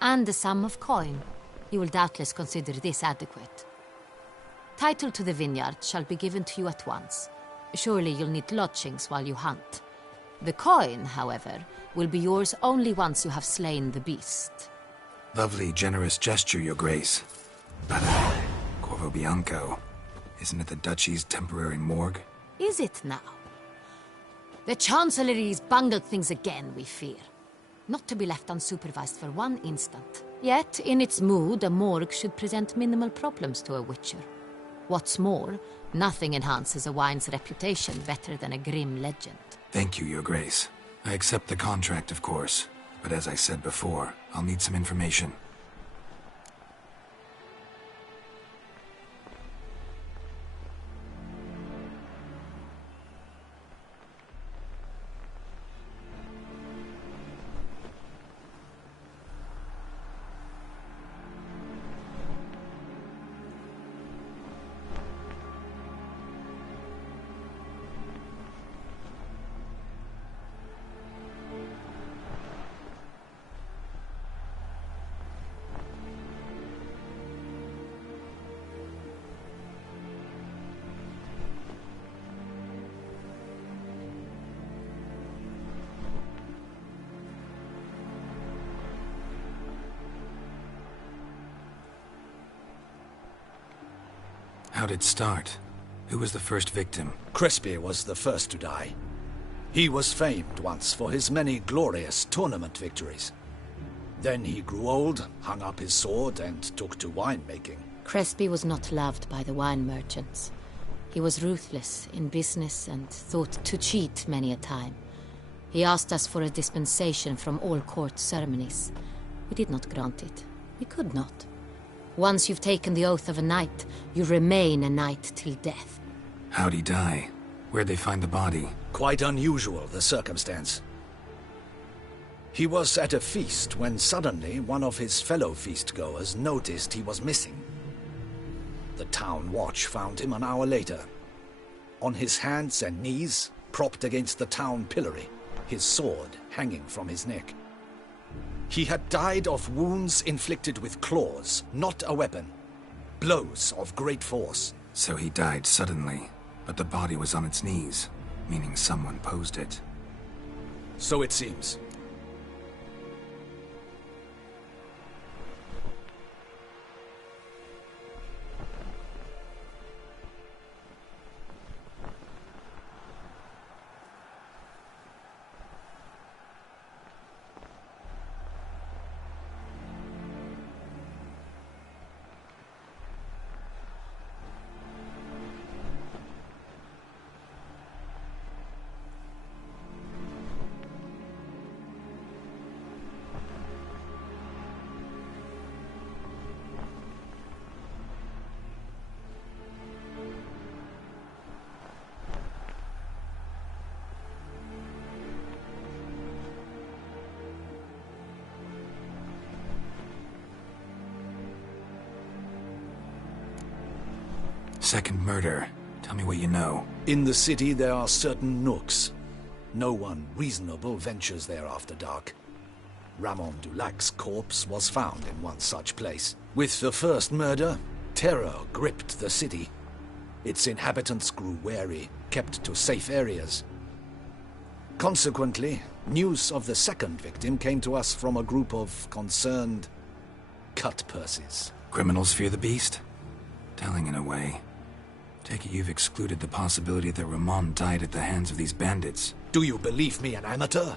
and a sum of coin. You will doubtless consider this adequate. Title to the vineyard shall be given to you at once. Surely you'll need lodgings while you hunt. The coin, however, will be yours only once you have slain the beast. Lovely, generous gesture, Your Grace. But, Corvo Bianco, isn't it the Duchy's temporary morgue? Is it now? The Chancellery's bungled things again, we fear. Not to be left unsupervised for one instant. Yet, in its mood, a morgue should present minimal problems to a Witcher. What's more, nothing enhances a wine's reputation better than a grim legend. Thank you, Your Grace. I accept the contract, of course. But as I said before, I'll need some information. How'd it start? Who was the first victim? Crespi was the first to die. He was famed once for his many glorious tournament victories. Then he grew old, hung up his sword, and took to winemaking. Crespi was not loved by the wine merchants. He was ruthless in business and thought to cheat many a time. He asked us for a dispensation from all court ceremonies. We did not grant it. We could not. Once you've taken the oath of a knight, you remain a knight till death. How'd he die? Where'd they find the body? Quite unusual, the circumstance. He was at a feast when suddenly one of his fellow feastgoers noticed he was missing. The town watch found him an hour later. On his hands and knees, propped against the town pillory, his sword hanging from his neck. He had died of wounds inflicted with claws, not a weapon. Blows of great force. So he died suddenly, but the body was on its knees, meaning someone posed it. So it seems. second murder. Tell me what you know. In the city, there are certain nooks. No one reasonable ventures there after dark. Ramon Dulac's corpse was found in one such place. With the first murder, terror gripped the city. Its inhabitants grew wary, kept to safe areas. Consequently, news of the second victim came to us from a group of concerned cut-purses. Criminals fear the beast? Telling in a way. Take it you've excluded the possibility that Ramon died at the hands of these bandits. Do you believe me an amateur?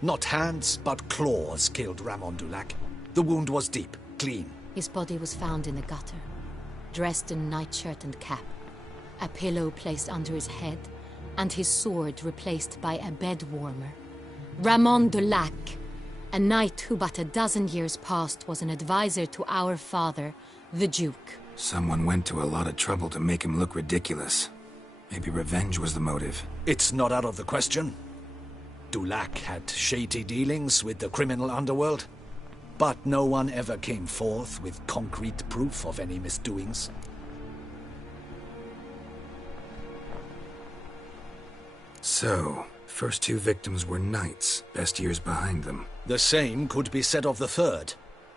Not hands, but claws killed Ramon Dulac. The wound was deep, clean. His body was found in the gutter, dressed in nightshirt and cap, a pillow placed under his head, and his sword replaced by a bed warmer. Ramon Dulac, a knight who but a dozen years past was an advisor to our father, the Duke. Someone went to a lot of trouble to make him look ridiculous. Maybe revenge was the motive. It's not out of the question. Dulac had shady dealings with the criminal underworld, but no one ever came forth with concrete proof of any misdoings. So, first two victims were knights, best years behind them. The same could be said of the third.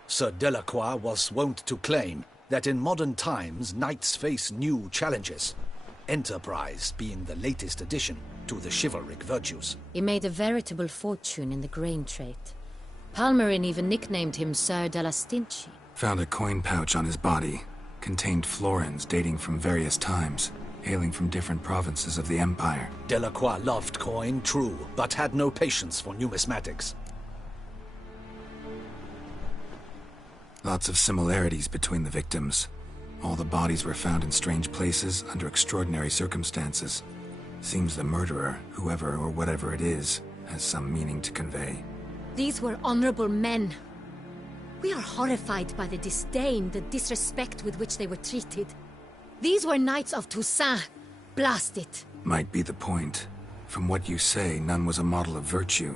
Sir Delacroix was wont to claim that in modern times knights face new challenges, enterprise being the latest addition to the chivalric virtues. He made a veritable fortune in the grain trade. Palmerin even nicknamed him Sir della Stinci. Found a coin pouch on his body. Contained florins dating from various times, hailing from different provinces of the Empire. Delacroix loved coin, true, but had no patience for numismatics. Lots of similarities between the victims. All the bodies were found in strange places under extraordinary circumstances. Seems the murderer, whoever or whatever it is, has some meaning to convey. These were honorable men. We are horrified by the disdain, the disrespect with which they were treated. These were knights of Toussaint. Blast it. Might be the point. From what you say, none was a model of virtue.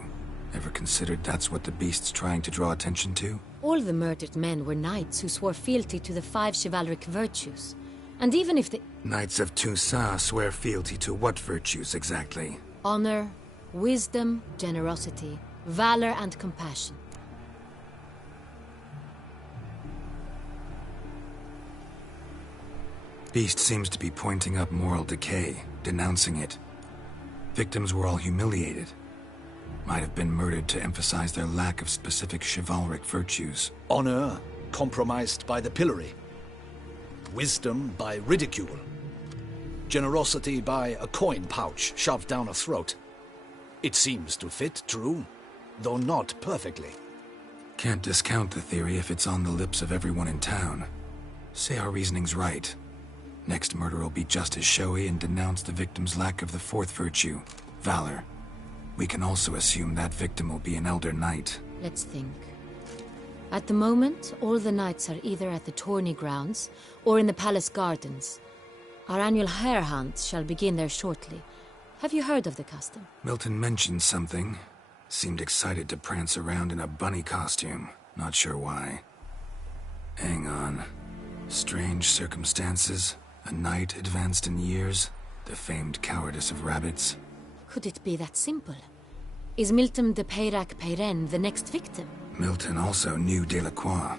Ever considered that's what the beast's trying to draw attention to? All the murdered men were knights who swore fealty to the 5 chivalric virtues. And even if the... Knights of Toussaint swear fealty to what virtues exactly? Honor, wisdom, generosity, valor and compassion. Beast seems to be pointing up moral decay, denouncing it. Victims were all humiliated. Might have been murdered to emphasize their lack of specific chivalric virtues. Honor compromised by the pillory. Wisdom by ridicule. Generosity by a coin pouch shoved down a throat. It seems to fit, true, though not perfectly. Can't discount the theory if it's on the lips of everyone in town. Say our reasoning's right. Next murder will be just as showy and denounce the victim's lack of the 4th virtue, valor. We can also assume that victim will be an elder knight. Let's think. At the moment, all the knights are either at the tourney grounds or in the palace gardens. Our annual hare hunt shall begin there shortly. Have you heard of the custom? Milton mentioned something. Seemed excited to prance around in a bunny costume. Not sure why. Hang on. Strange circumstances. A knight advanced in years. The famed cowardice of rabbits. Could it be that simple? Is Milton de Peyrac-Peyren the next victim? Milton also knew Delacroix.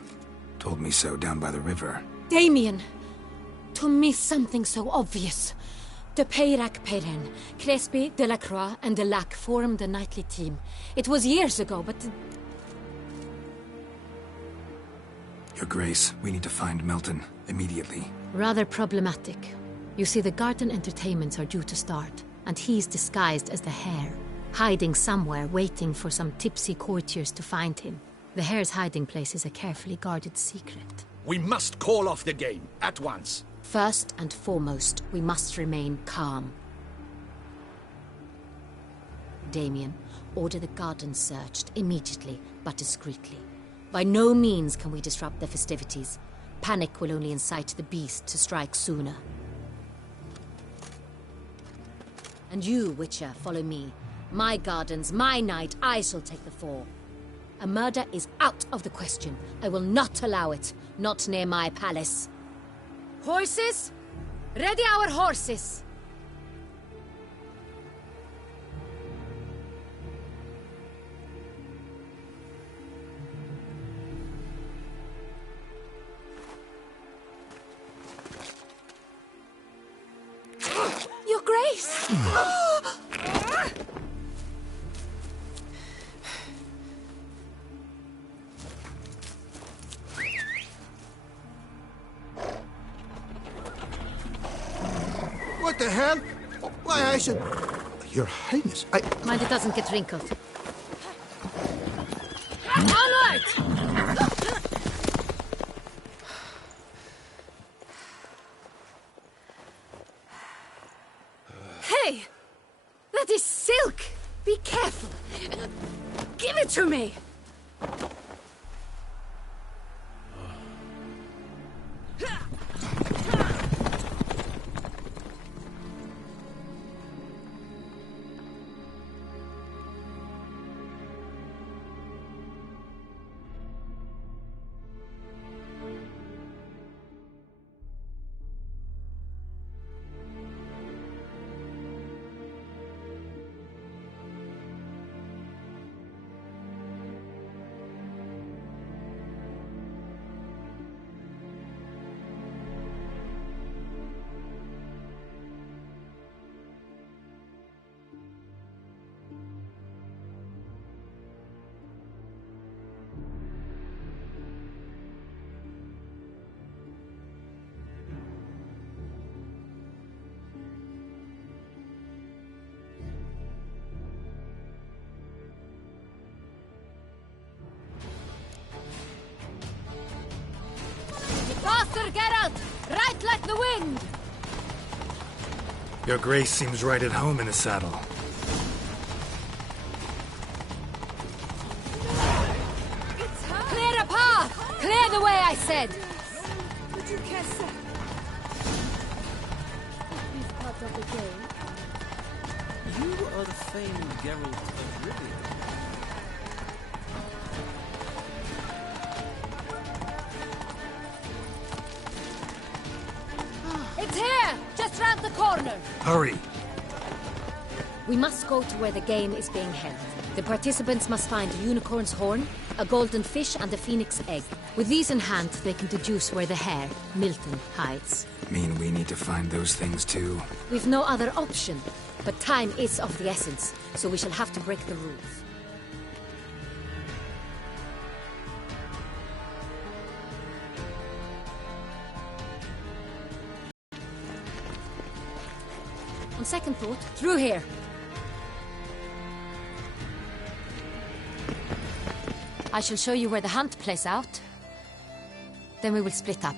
Told me so down by the river. Damien! To me something so obvious. De Peyrac-Peyren, Crespi, Delacroix, and Delac formed a knightly team. It was years ago, but... Your Grace, we need to find Milton, immediately. Rather problematic. You see, the garden entertainments are due to start, and he's disguised as the hare, hiding somewhere, waiting for some tipsy courtiers to find him. The hare's hiding place is a carefully guarded secret. We must call off the game, at once. First and foremost, we must remain calm. Damien, order the garden searched immediately, but discreetly. By no means can we disrupt the festivities. Panic will only incite the beast to strike sooner. And you, Witcher, follow me. My gardens, my night, I shall take the fall. A murder is out of the question. I will not allow it. Not near my palace. Horses, Ready our horses! Your Grace! What the hell? Why, I should... Your Highness, Mind it doesn't get wrinkled. Onward! Hey! That is silk! Be careful! Give it to me! Faster, Geralt! Right like the wind! Your Grace seems right at home in a saddle. Clear a path! Clear the way, I said! Would you care, sir? This part of the game. You are the famed Geralt of Rivia. It's here! Just round the corner! Hurry! We must go to where the game is being held. The participants must find a unicorn's horn, a golden fish, and a phoenix egg. With these in hand, they can deduce where the hare, Milton, hides. Mean we need to find those things too? We've no other option, but time is of the essence, so we shall have to break the rules. On second thought, through here. I shall show you where the hunt plays out. Then we will split up.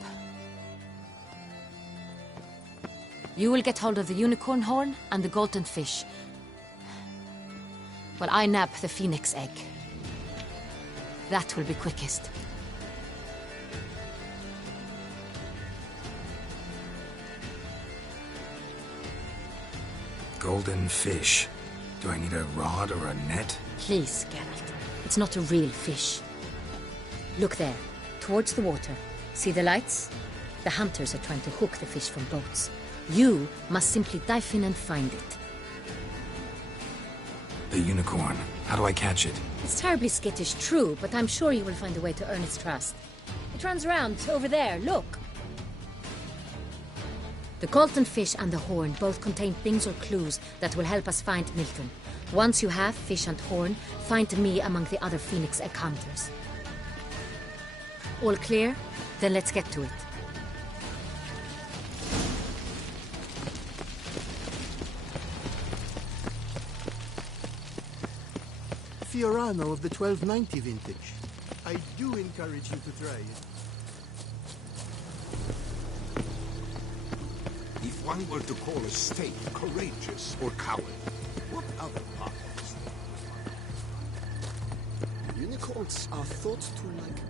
You will get hold of the unicorn horn and the golden fish, while I nab the phoenix egg. That will be quickest. Golden fish. Do I need a rod or a net? Please, Geralt. It's not a real fish. Look there, towards the water. See the lights? The hunters are trying to hook the fish from boats. You must simply dive in and find it. The unicorn. How do I catch it? It's terribly skittish, true, but I'm sure you will find a way to earn its trust. It runs around over there, look. The golden fish and the horn both contain things or clues that will help us find Milton. Once you have fish and horn, find me among the other phoenix egg hunters. All clear? Then let's get to it. Fiorano of the 1290 vintage. I do encourage you to try it. If one were to call a steak courageous or coward, what other parts? Unicorns are thought to like...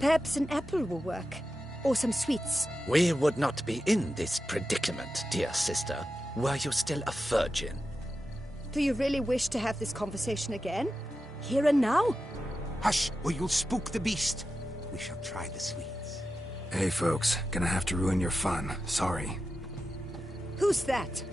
Perhaps an apple will work. Or some sweets. We would not be in this predicament, dear sister, were you still a virgin. Do you really wish to have this conversation again? Here and now? Hush, or you'll spook the beast. We shall try the sweets. Hey, folks. Gonna have to ruin your fun. Sorry. Who's that?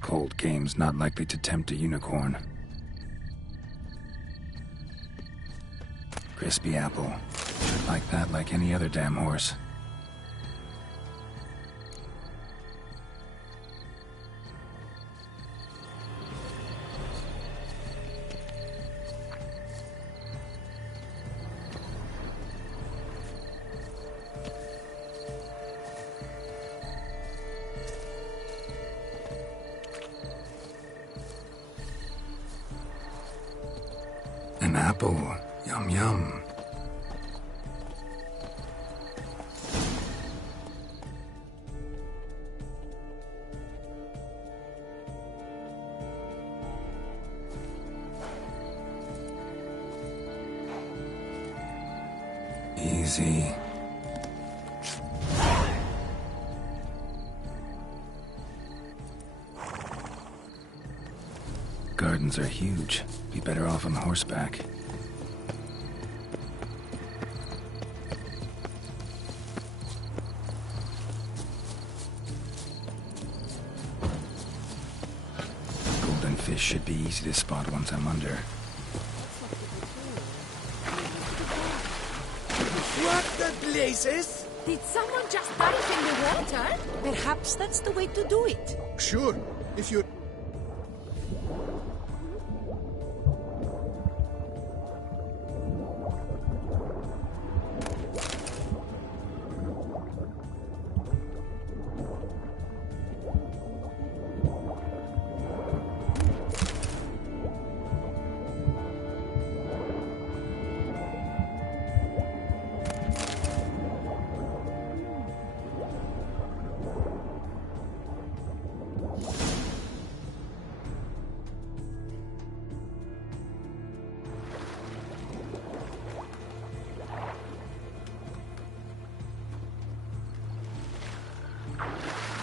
Cold game's not likely to tempt a unicorn. Crispy apple. Should like that like any other damn horse. An apple. Yum yum. Easy. Gardens are huge. Be better off on horseback. Golden fish should be easy to spot once I'm under. What the blazes? Did someone just dive in the water? Perhaps that's the way to do it. Sure, if you...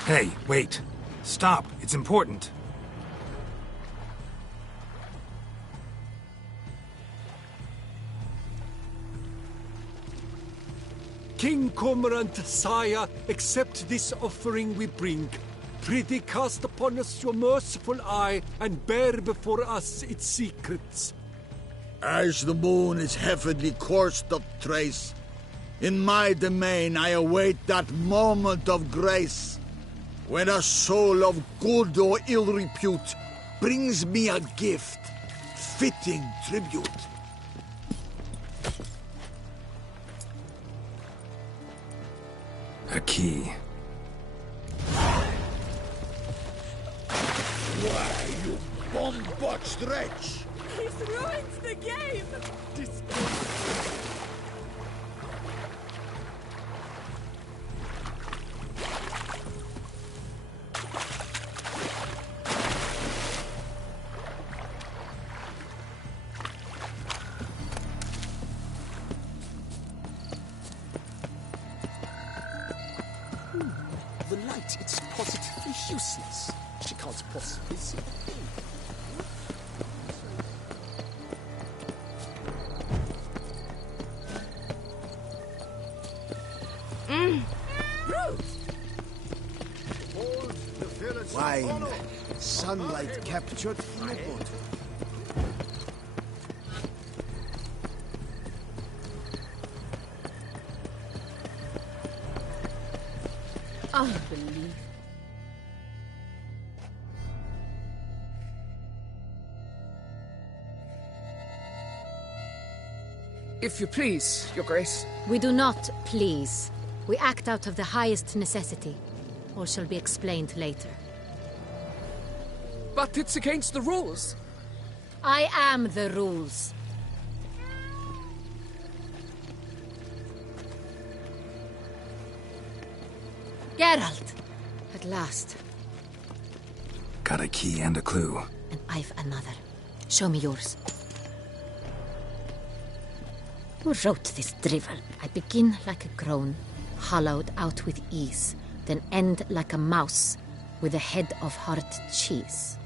Hey, wait. Stop. It's important. King Cormorant, sire, accept this offering we bring. Prithee cast upon us your merciful eye, and bear before us its secrets. As the moon is heavily coursed of trace, in my domain I await that moment of grace, when a soul of good or ill repute brings me a gift, fitting tribute. A key. Why, you bomb-botched wretch! This ruins the game! The light, it's positively useless. She can't possibly see a thing. Wine. Sunlight captured from the bottle. Unbelievable. If you please, Your Grace. We do not please. We act out of the highest necessity. All shall be explained later. But it's against the rules. I am the rules. Geralt! At last. Got a key and a clue. And I've another. Show me yours. Who wrote this drivel? I begin like a groan, hollowed out with ease, then end like a mouse with a head of hard cheese.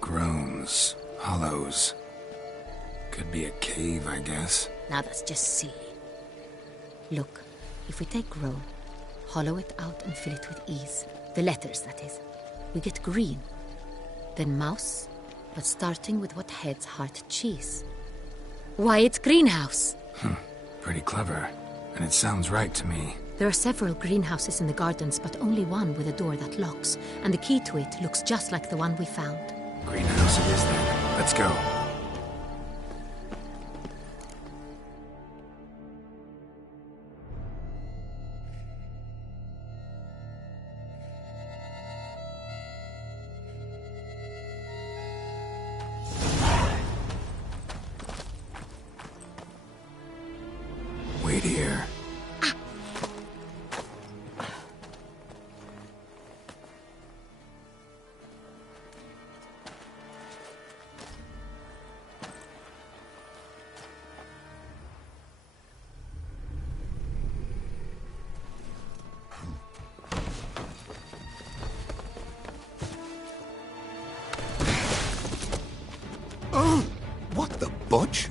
Groans, hollows. Could be a cave, I guess. Now that's just silly. Look, if we take groan, hollow it out and fill it with ease, the letters, that is, we get green. Then mouse, but starting with what heads heart cheese. Why, it's greenhouse. Pretty clever. And it sounds right to me. There are several greenhouses in the gardens, but only one with a door that locks, and the key to it looks just like the one we found. Greenhouse it is then. Let's go. Wait here. What the butch?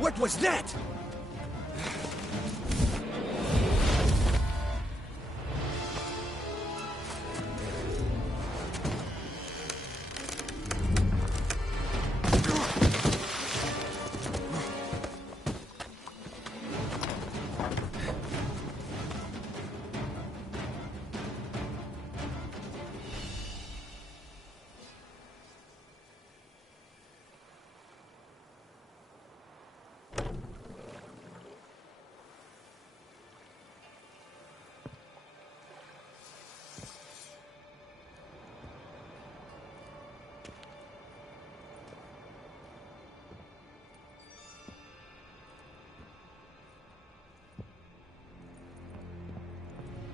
What was that?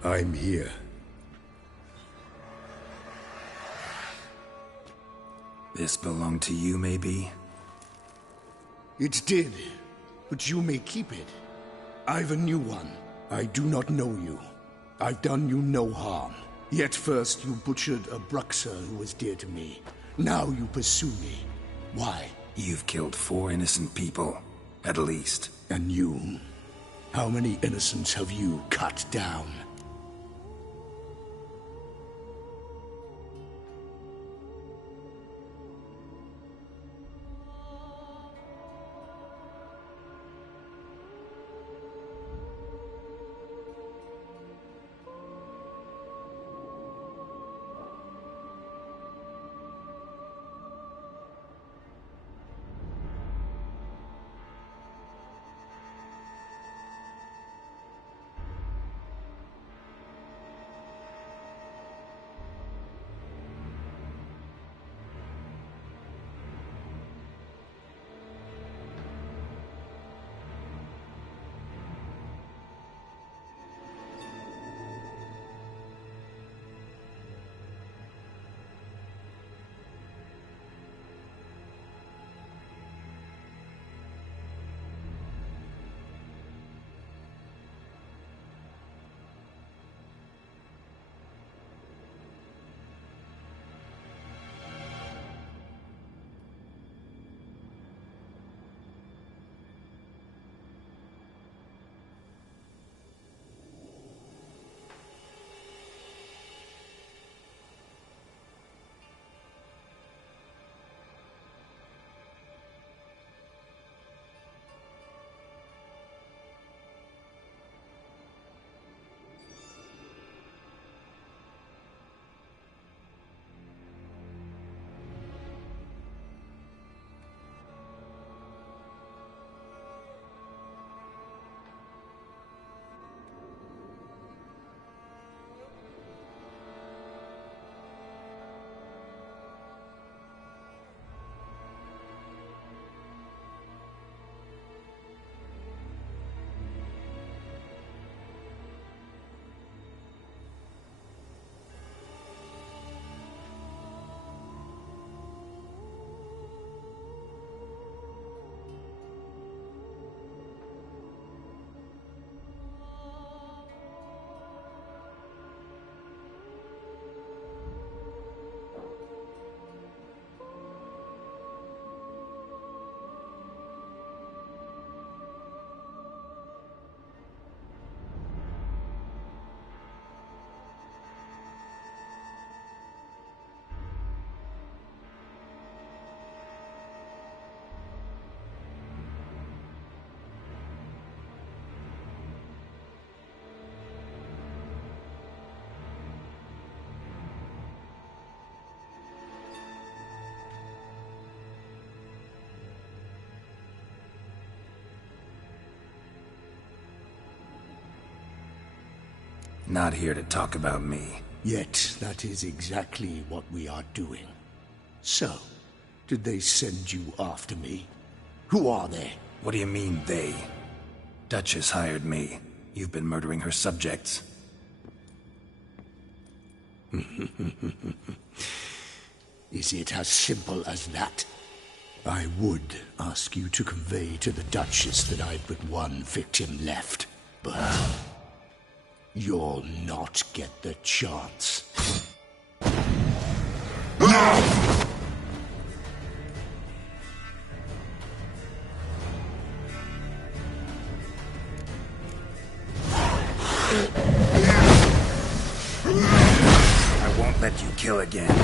I'm here. This belonged to you, maybe? It did, but you may keep it. I've a new one. I do not know you. I've done you no harm. Yet first you butchered a Bruxer who was dear to me. Now you pursue me. Why? You've killed 4 innocent people, at least. And you? How many innocents have you cut down? Not here to talk about me. Yet that is exactly what we are doing. So, did they send you after me? Who are they? What do you mean, they? Duchess hired me. You've been murdering her subjects. Is it as simple as that? I would ask you to convey to the Duchess that I've but one victim left, but you'll not get the chance. I won't let you kill again.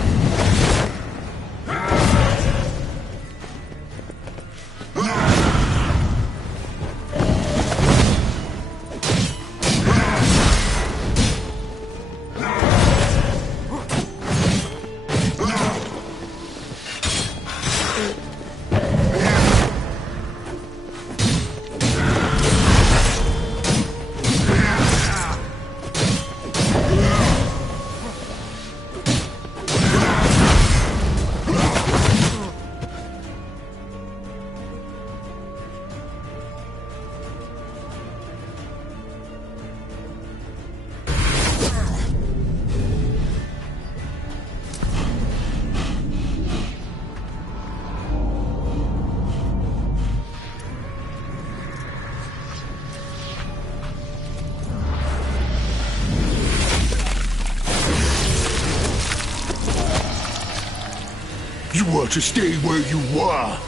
You were to stay where you were.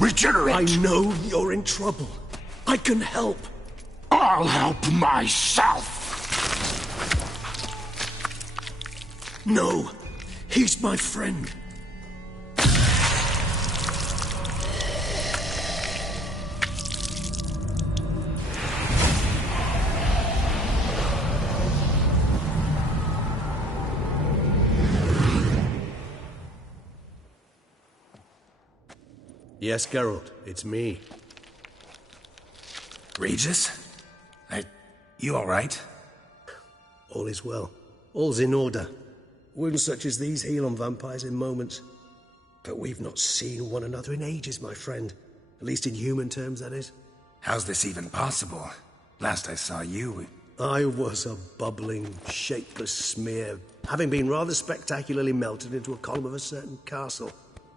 Regenerate! I know you're in trouble. I can help. I'll help myself! No, he's my friend. Yes, Geralt, it's me. Regis? You alright? All is well. All's in order. Wounds such as these heal on vampires in moments. But we've not seen one another in ages, my friend. At least in human terms, that is. How's this even possible? Last I saw you... I was a bubbling, shapeless smear, having been rather spectacularly melted into a column of a certain castle.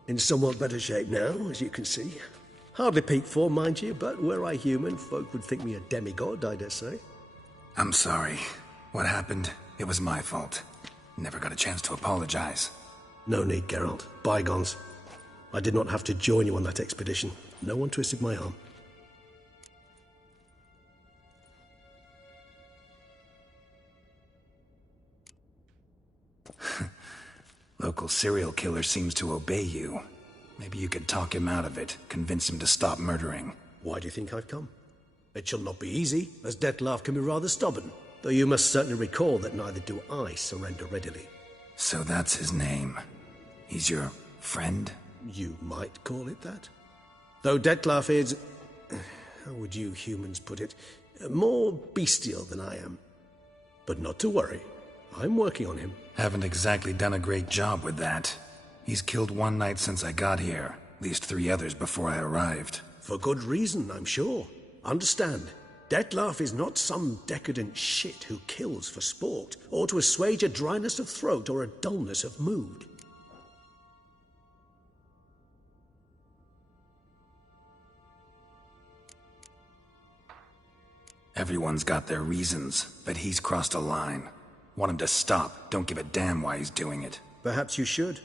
In somewhat better shape now, as you can see. Hardly peak form, mind you, but were I human, folk would think me a demigod, I dare say. I'm sorry. What happened? It was my fault. Never got a chance to apologize. No need, Geralt. Bygones. I did not have to join you on that expedition. No one twisted my arm. Local serial killer seems to obey you. Maybe you could talk him out of it, convince him to stop murdering. Why do you think I've come? It shall not be easy, as Dettlaff can be rather stubborn. Though you must certainly recall that neither do I surrender readily. So that's his name. He's your friend? You might call it that. Though Dettlaff is... how would you humans put it? More bestial than I am. But not to worry. I'm working on him. Haven't exactly done a great job with that. He's killed one knight since I got here. At least 3 others before I arrived. For good reason, I'm sure. Understand, Dettlaff is not some decadent shit who kills for sport, or to assuage a dryness of throat or a dullness of mood. Everyone's got their reasons, but he's crossed a line. Want him to stop, don't give a damn why he's doing it. Perhaps you should.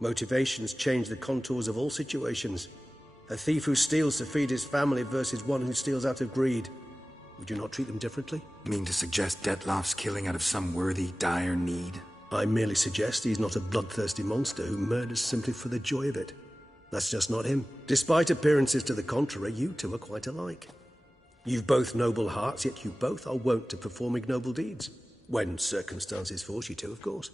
Motivations change the contours of all situations. A thief who steals to feed his family versus one who steals out of greed. Would you not treat them differently? Mean to suggest Dettlaff's killing out of some worthy, dire need? I merely suggest he's not a bloodthirsty monster who murders simply for the joy of it. That's just not him. Despite appearances to the contrary, you two are quite alike. You've both noble hearts, yet you both are wont to perform ignoble deeds. When circumstances force you to, of course.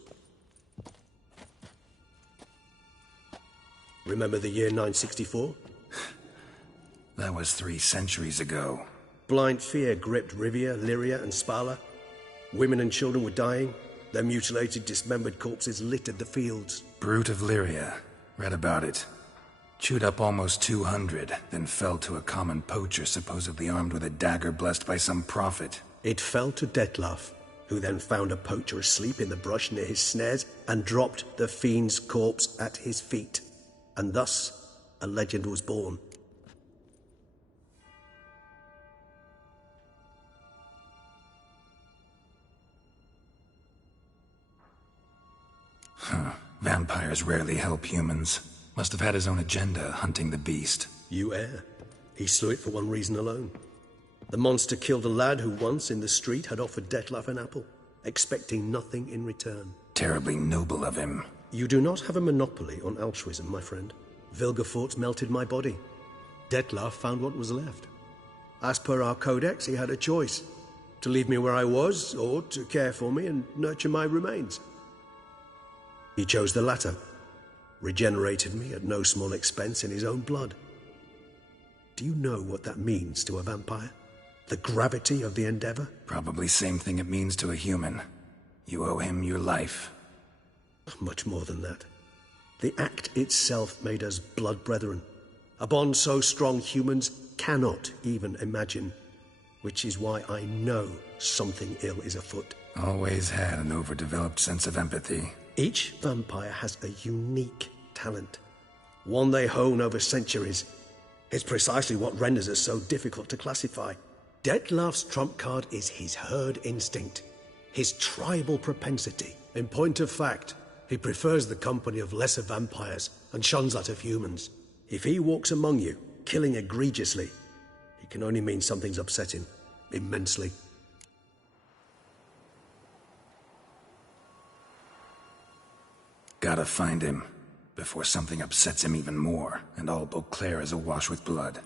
Remember the year 964? That was 3 centuries ago. Blind fear gripped Rivia, Lyria, and Spala. Women and children were dying. Their mutilated, dismembered corpses littered the fields. Brute of Lyria. Read about it. Chewed up almost 200, then fell to a common poacher supposedly armed with a dagger blessed by some prophet. It fell to Detlaf, who then found a poacher asleep in the brush near his snares and dropped the fiend's corpse at his feet. And thus, a legend was born. Vampires rarely help humans. Must have had his own agenda, hunting the beast. You err. He slew it for one reason alone. The monster killed a lad who once, in the street, had offered Detlaf an apple, expecting nothing in return. Terribly noble of him. You do not have a monopoly on altruism, my friend. Vilgefortz melted my body. Detlaf found what was left. As per our codex, he had a choice. To leave me where I was, or to care for me and nurture my remains. He chose the latter. Regenerated me at no small expense in his own blood. Do you know what that means to a vampire? The gravity of the endeavor? Probably same thing it means to a human. You owe him your life. Much more than that. The act itself made us blood brethren. A bond so strong humans cannot even imagine. Which is why I know something ill is afoot. Always had an overdeveloped sense of empathy. Each vampire has a unique talent. One they hone over centuries. It's precisely what renders us so difficult to classify. Detlaf's trump card is his herd instinct. His tribal propensity. In point of fact, he prefers the company of lesser vampires and shuns that of humans. If he walks among you, killing egregiously, it can only mean something's upset him. Immensely. Gotta find him, before something upsets him even more, and all Beauclair is awash with blood.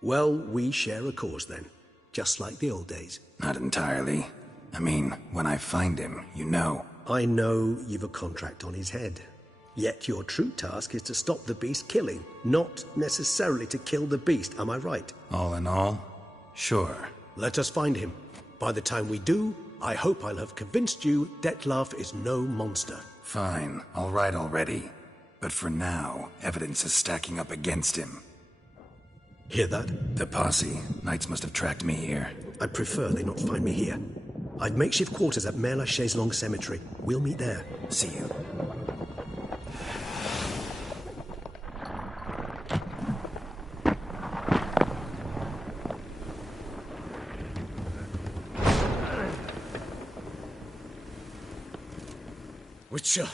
Well, we share a cause then, just like the old days. Not entirely. I mean, when I find him, you know. I know you've a contract on his head. Yet your true task is to stop the beast killing, not necessarily to kill the beast, am I right? All in all, sure. Let us find him. By the time we do, I hope I'll have convinced you Detlaf is no monster. Fine, all right already. But for now, evidence is stacking up against him. Hear that? The posse. Knights must have tracked me here. I'd prefer they not find me here. I've makeshift quarters at Mère Lachaise Long Cemetery. We'll meet there. See you. Witcher,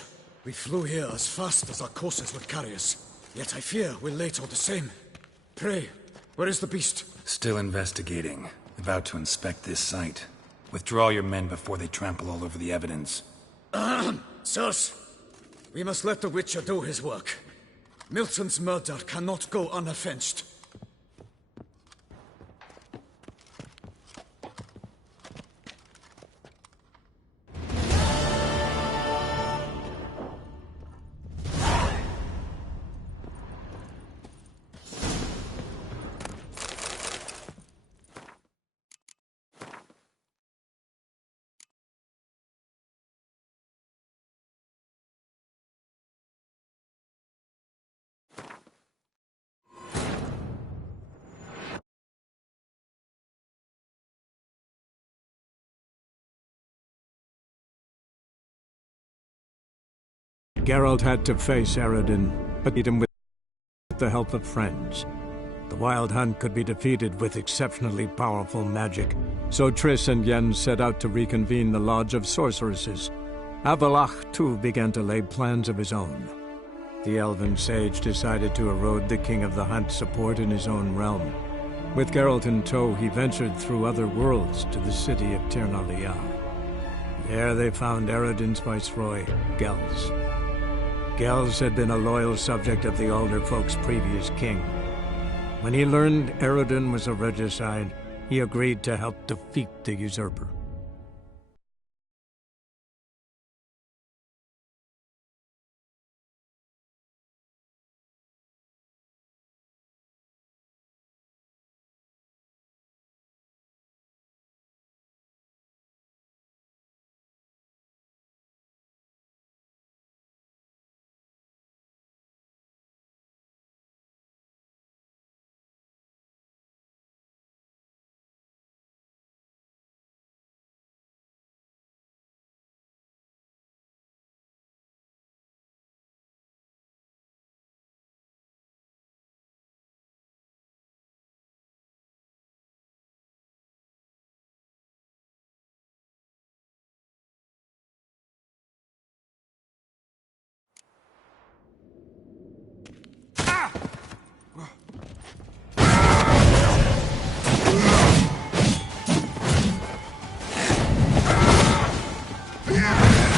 we flew here as fast as our courses would carry us. Yet I fear we're late all the same. Pray, where is the beast? Still investigating. About to inspect this site. Withdraw your men before they trample all over the evidence. Sirs, we must let the Witcher do his work. Milton's murder cannot go unavenged. Geralt had to face Eredin, but beat him with the help of friends. The Wild Hunt could be defeated with exceptionally powerful magic, so Triss and Yen set out to reconvene the Lodge of Sorceresses. Avalach, too, began to lay plans of his own. The elven sage decided to erode the King of the Hunt's support in his own realm. With Geralt in tow, he ventured through other worlds to the city of Tir na Liah. There they found Eredin's viceroy, Gels. Gels had been a loyal subject of the Alder Folk's previous king. When he learned Eredin was a regicide, he agreed to help defeat the usurper.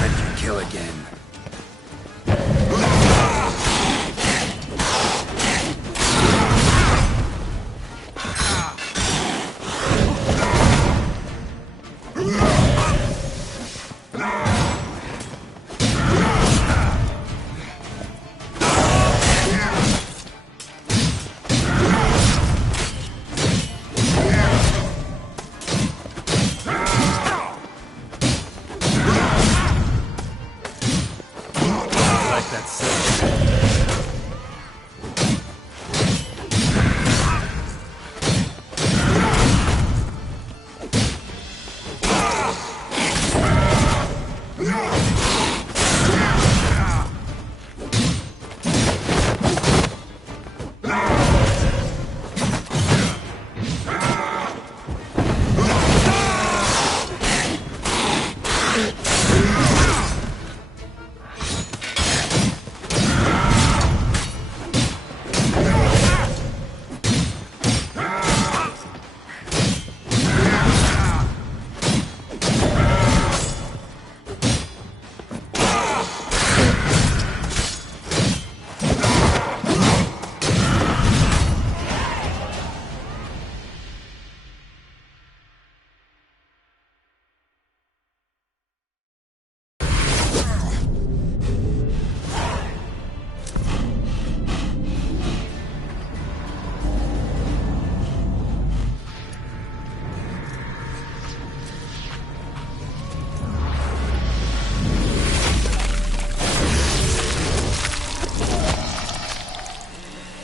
let you kill again.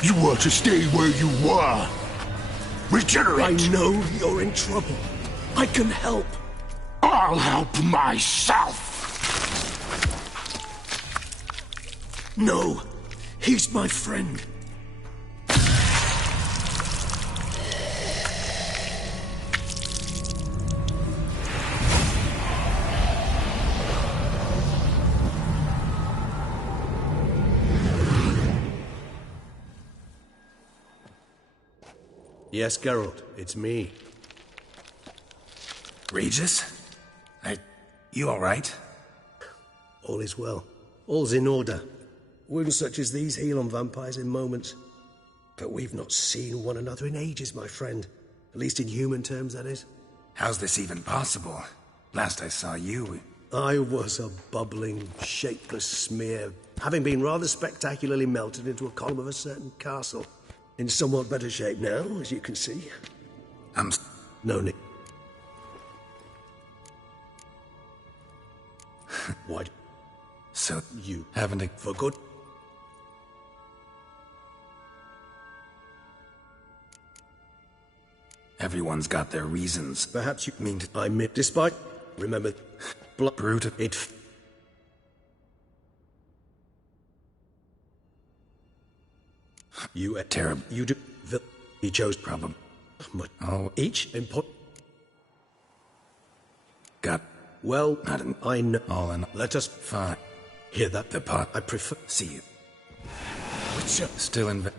You were to stay where you were. Regenerate! I know you're in trouble. I can help. I'll help myself! No, he's my friend. Yes, Geralt, it's me. Regis? You alright? All is well. All's in order. Wounds such as these heal on vampires in moments. But we've not seen one another in ages, my friend. At least in human terms, that is. How's this even possible? Last I saw you... I was a bubbling, shapeless smear, having been rather spectacularly melted into a column of a certain castle. In somewhat better shape now, as you can see. No need. Why? So you haven't for good? Everyone's got their reasons. Perhaps you mean I mean, despite. Remember, blood brute. It. You terrible. You do. He chose problem. Each important. Got. Well, I know. All in. Let us fine. Hear that? The pot. I prefer. See you. Witcher. Still in.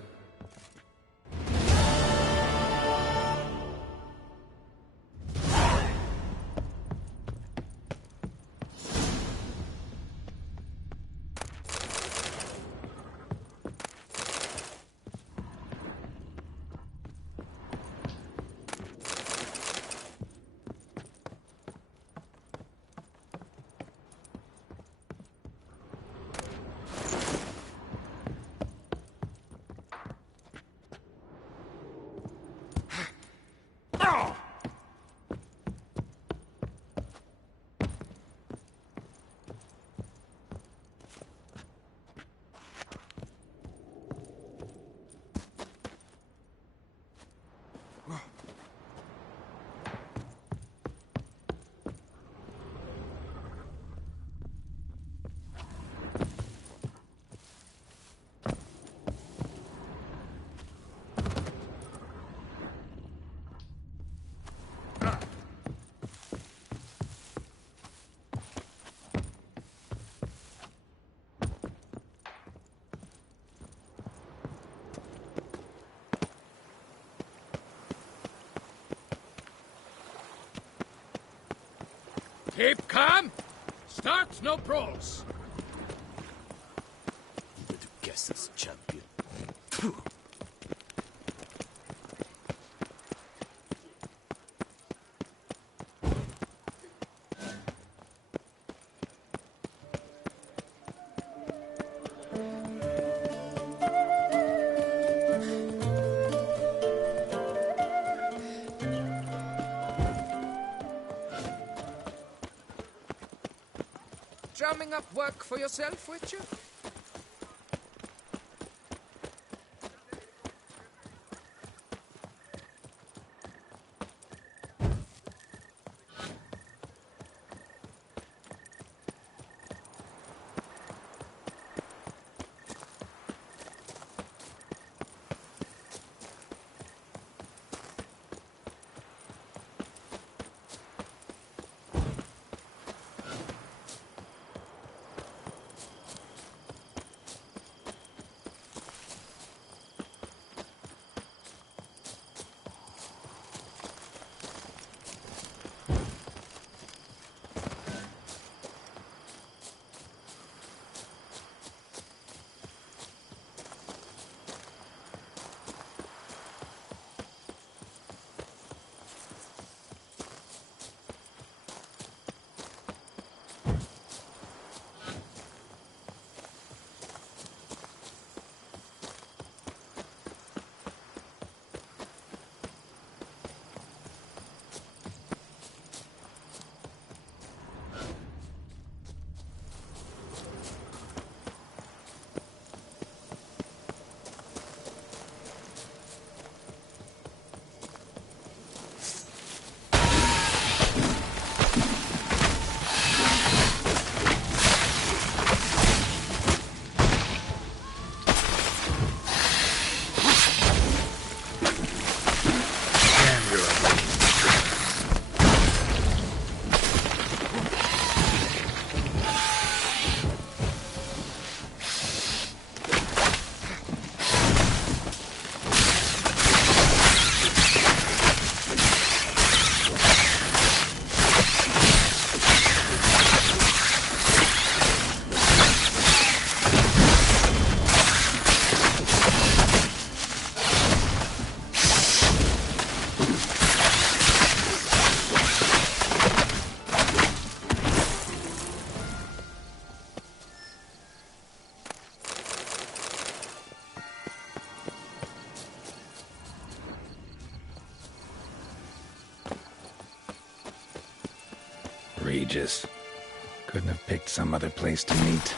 Keep calm. Start no brawls. Eager to guess this, champion. Drumming up work for yourself, Witcher? Regis. Couldn't have picked some other place to meet.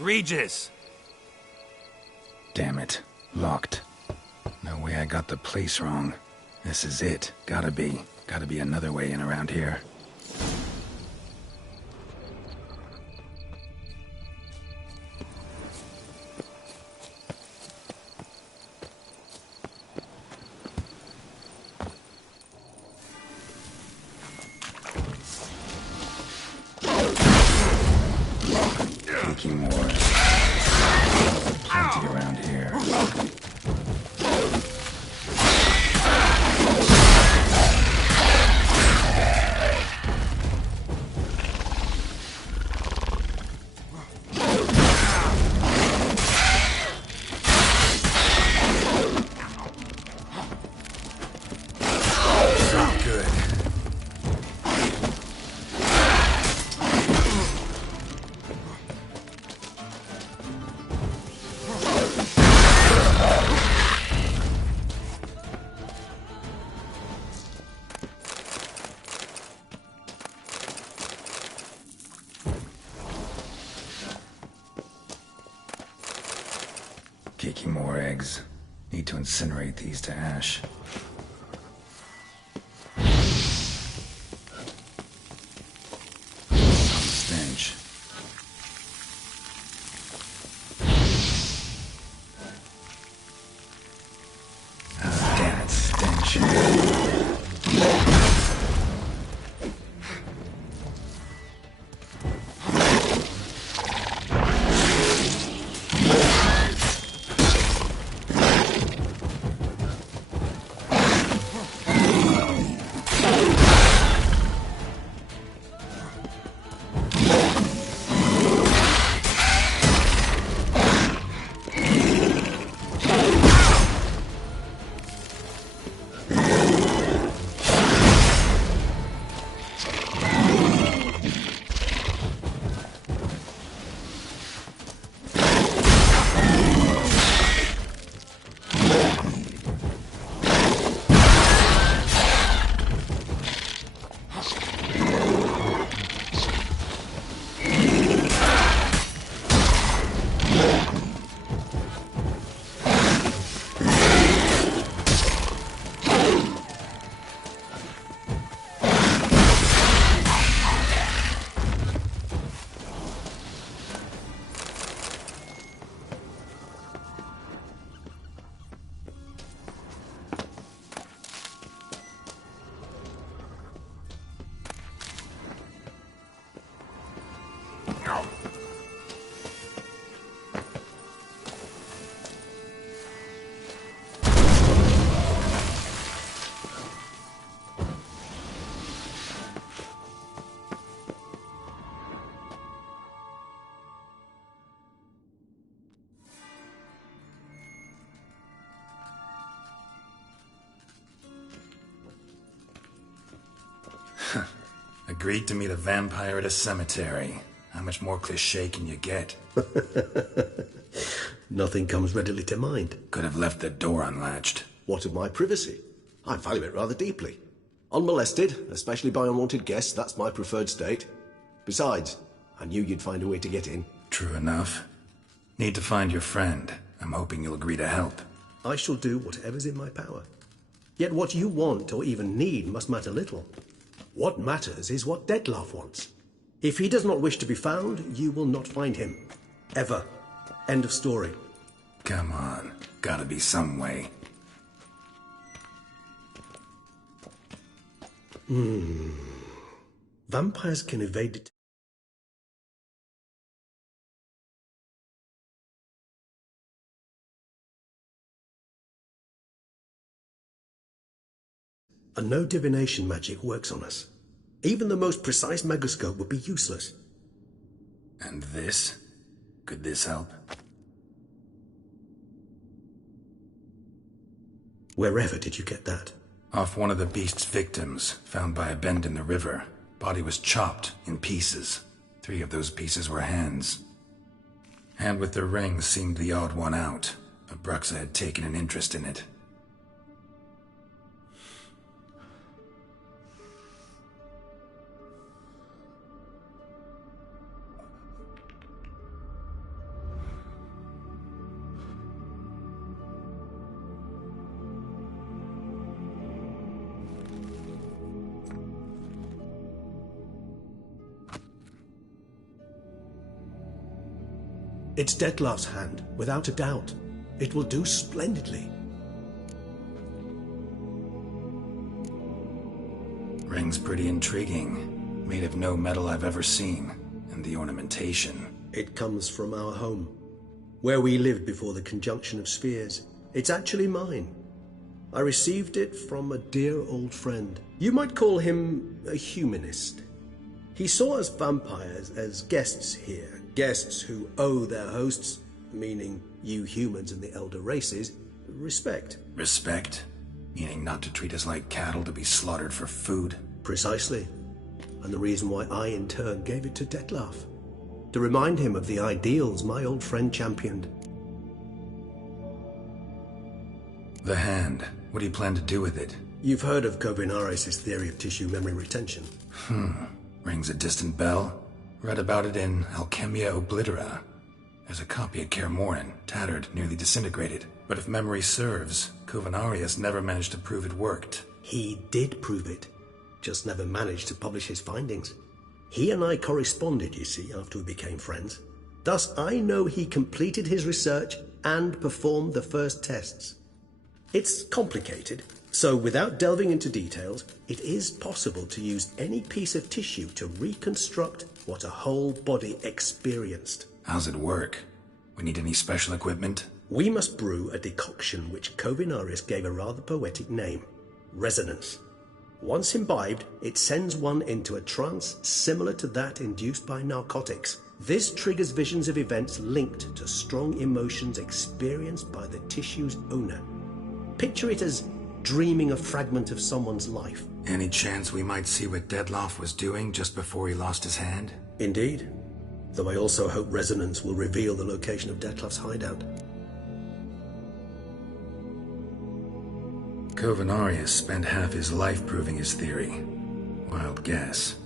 Regis! Damn it. Locked. No way I got the place wrong. This is it. Gotta be. Gotta be another way in around here. Taking more. Plenty around here. Caking more eggs. Need to incinerate these to ash. Some stench. Ah, damn it, stench. Agreed to meet a vampire at a cemetery. How much more cliché can you get? Nothing comes readily to mind. Could have left the door unlatched. What of my privacy? I value it rather deeply. Unmolested, especially by unwanted guests, that's my preferred state. Besides, I knew you'd find a way to get in. True enough. Need to find your friend. I'm hoping you'll agree to help. I shall do whatever's in my power. Yet what you want or even need must matter little. What matters is what Dettlaff wants. If he does not wish to be found, you will not find him. Ever. End of story. Come on. Gotta be some way. Vampires can evade it. And no divination magic works on us. Even the most precise megascope would be useless. And this? Could this help? Wherever did you get that? Off one of the beast's victims, found by a bend in the river. Body was chopped in pieces. 3 of those pieces were hands. Hand with the ring seemed the odd one out, but Bruxa had taken an interest in it. It's Dettlaff's hand, without a doubt. It will do splendidly. Ring's pretty intriguing. Made of no metal I've ever seen. And the ornamentation. It comes from our home, where we lived before the conjunction of spheres. It's actually mine. I received it from a dear old friend. You might call him a humanist. He saw us vampires as guests here, guests who owe their hosts, meaning you humans and the elder races, respect. Respect? Meaning not to treat us like cattle to be slaughtered for food? Precisely. And the reason why I, in turn, gave it to Dettlaff. To remind him of the ideals my old friend championed. The hand. What do you plan to do with it? You've heard of Kovinaris' theory of tissue memory retention. Rings a distant bell. Read about it in Alchemia Oblitera. There's a copy at Kaer Morhen, tattered, nearly disintegrated. But if memory serves, Kovinaris never managed to prove it worked. He did prove it, just never managed to publish his findings. He and I corresponded, you see, after we became friends. Thus, I know he completed his research and performed the first tests. It's complicated, so without delving into details, it is possible to use any piece of tissue to reconstruct what a whole body experienced. How's it work? We need any special equipment? We must brew a decoction which Kovinaris gave a rather poetic name, resonance. Once imbibed, it sends one into a trance similar to that induced by narcotics. This triggers visions of events linked to strong emotions experienced by the tissue's owner. Picture it as dreaming a fragment of someone's life. Any chance we might see what Dettlaff was doing just before he lost his hand? Indeed. Though I also hope resonance will reveal the location of Dettlaff's hideout. Kovinaris spent half his life proving his theory. Wild guess.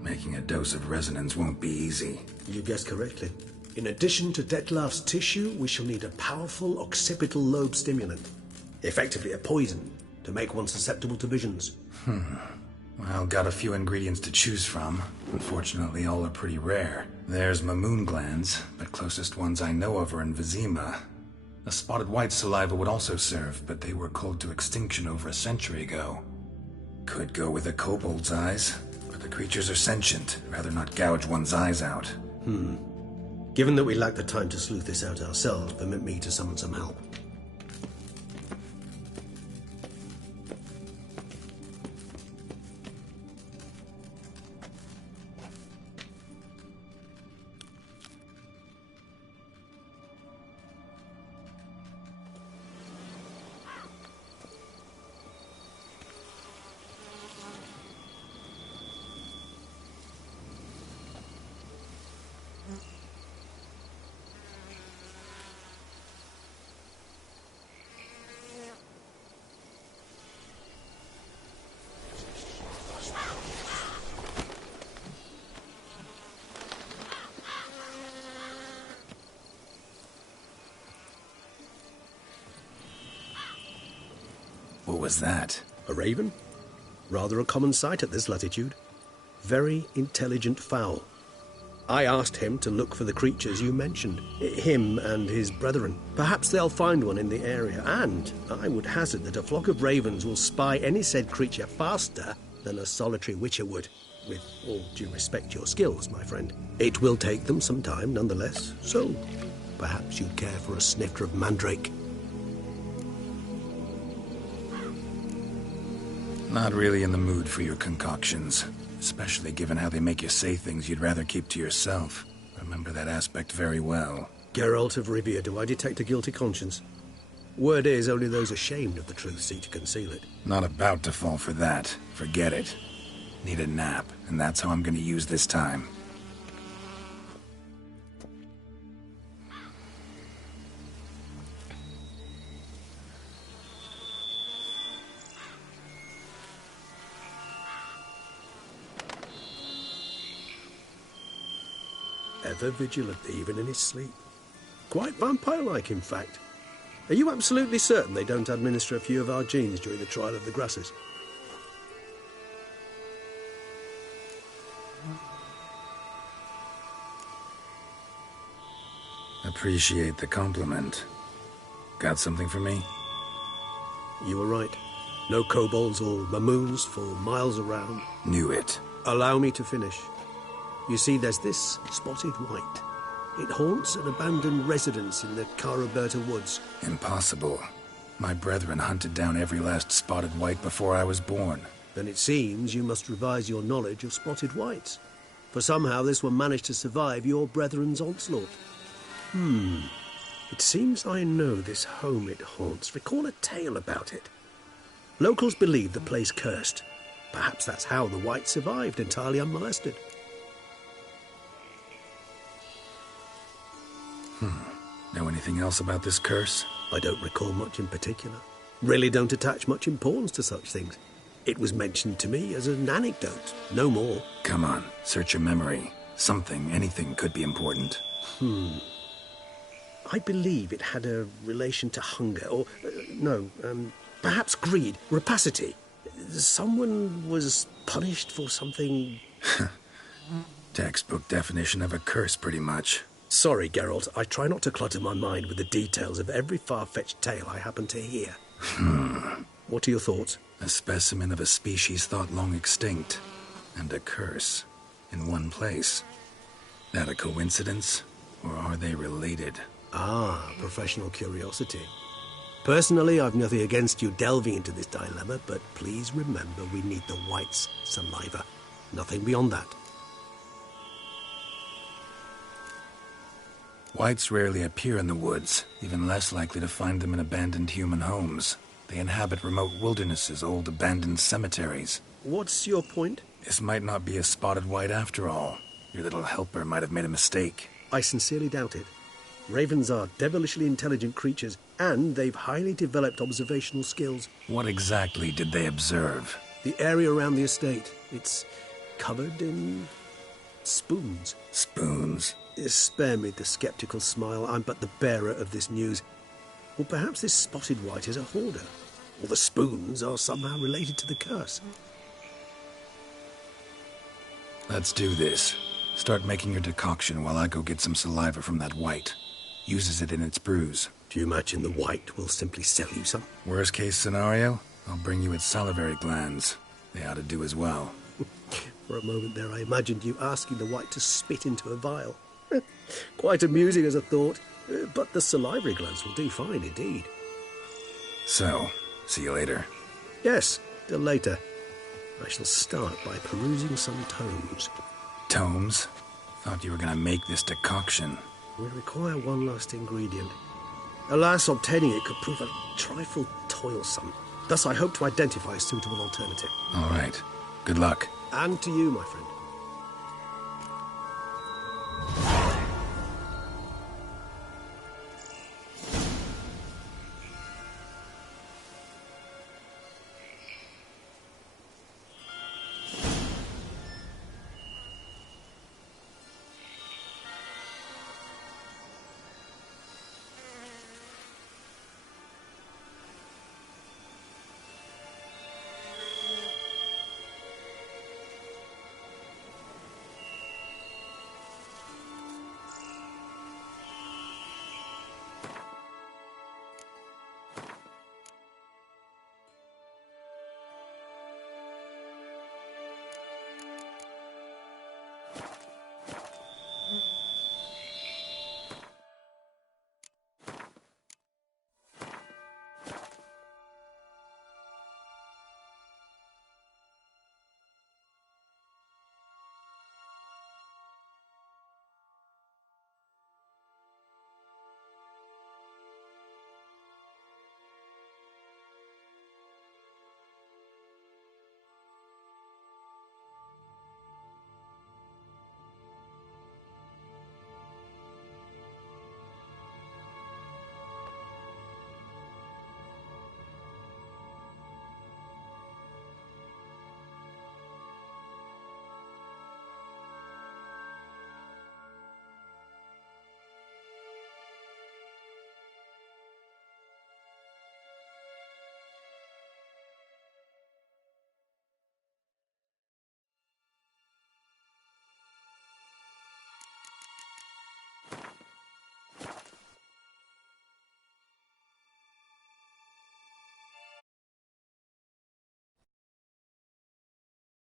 Making a dose of resonance won't be easy. You guessed correctly. In addition to Dettlaff's tissue, we shall need a powerful occipital lobe stimulant. Effectively a poison, to make one susceptible to visions. Well, got a few ingredients to choose from. Unfortunately, all are pretty rare. There's Mamoon glands, but closest ones I know of are in Vizima. A spotted white saliva would also serve, but they were culled to extinction over a century ago. Could go with a kobold's eyes, but the creatures are sentient. Rather not gouge one's eyes out. Given that we lack the time to sleuth this out ourselves, permit me to summon some help. What was that? A raven? Rather a common sight at this latitude. Very intelligent fowl. I asked him to look for the creatures you mentioned. Him and his brethren. Perhaps they'll find one in the area, and I would hazard that a flock of ravens will spy any said creature faster than a solitary witcher would. With all due respect to your skills, my friend. It will take them some time, nonetheless, so perhaps you'd care for a snifter of mandrake. Not really in the mood for your concoctions. Especially given how they make you say things you'd rather keep to yourself. Remember that aspect very well. Geralt of Rivia, do I detect a guilty conscience? Word is, only those ashamed of the truth seek to conceal it. Not about to fall for that. Forget it. Need a nap, and that's how I'm gonna use this time. Ever vigilant, even in his sleep. Quite vampire-like, in fact. Are you absolutely certain they don't administer a few of our genes during the trial of the grasses? Appreciate the compliment. Got something for me? You were right. No kobolds or mamoons for miles around. Knew it. Allow me to finish. You see, there's this spotted white. It haunts an abandoned residence in the Caraberta woods. Impossible. My brethren hunted down every last spotted white before I was born. Then it seems you must revise your knowledge of spotted whites. For somehow this one managed to survive your brethren's onslaught. It seems I know this home it haunts. Recall a tale about it. Locals believe the place cursed. Perhaps that's how the white survived entirely unmolested. Know anything else about this curse? I don't recall much in particular. Really don't attach much importance to such things. It was mentioned to me as an anecdote, no more. Come on, search your memory. Something, anything could be important. I believe it had a relation to hunger, or, perhaps greed, rapacity. Someone was punished for something... Textbook definition of a curse, pretty much. Sorry, Geralt, I try not to clutter my mind with the details of every far-fetched tale I happen to hear. What are your thoughts? A specimen of a species thought long extinct, and a curse, in one place. That a coincidence, or are they related? Ah, professional curiosity. Personally, I've nothing against you delving into this dilemma, but please remember we need the white's saliva. Nothing beyond that. Whites rarely appear in the woods, even less likely to find them in abandoned human homes. They inhabit remote wildernesses, old abandoned cemeteries. What's your point? This might not be a spotted white after all. Your little helper might have made a mistake. I sincerely doubt it. Ravens are devilishly intelligent creatures, and they've highly developed observational skills. What exactly did they observe? The area around the estate. It's covered in... spoons. Spoons? Spare me the skeptical smile. I'm but the bearer of this news. Or perhaps this spotted white is a hoarder. Or the spoons are somehow related to the curse. Let's do this. Start making your decoction while I go get some saliva from that white. Uses it in its brews. Do you imagine the white will simply sell you some? Worst case scenario, I'll bring you its salivary glands. They ought to do as well. For a moment there I imagined you asking the white to spit into a vial. Quite amusing as a thought, but the salivary glands will do fine indeed. So, see you later. Yes, till later. I shall start by perusing some tomes. Tomes? Thought you were going to make this decoction. We require one last ingredient. Alas, obtaining it could prove a trifle toilsome. Thus I hope to identify a suitable alternative. All right. Good luck. And to you, my friend.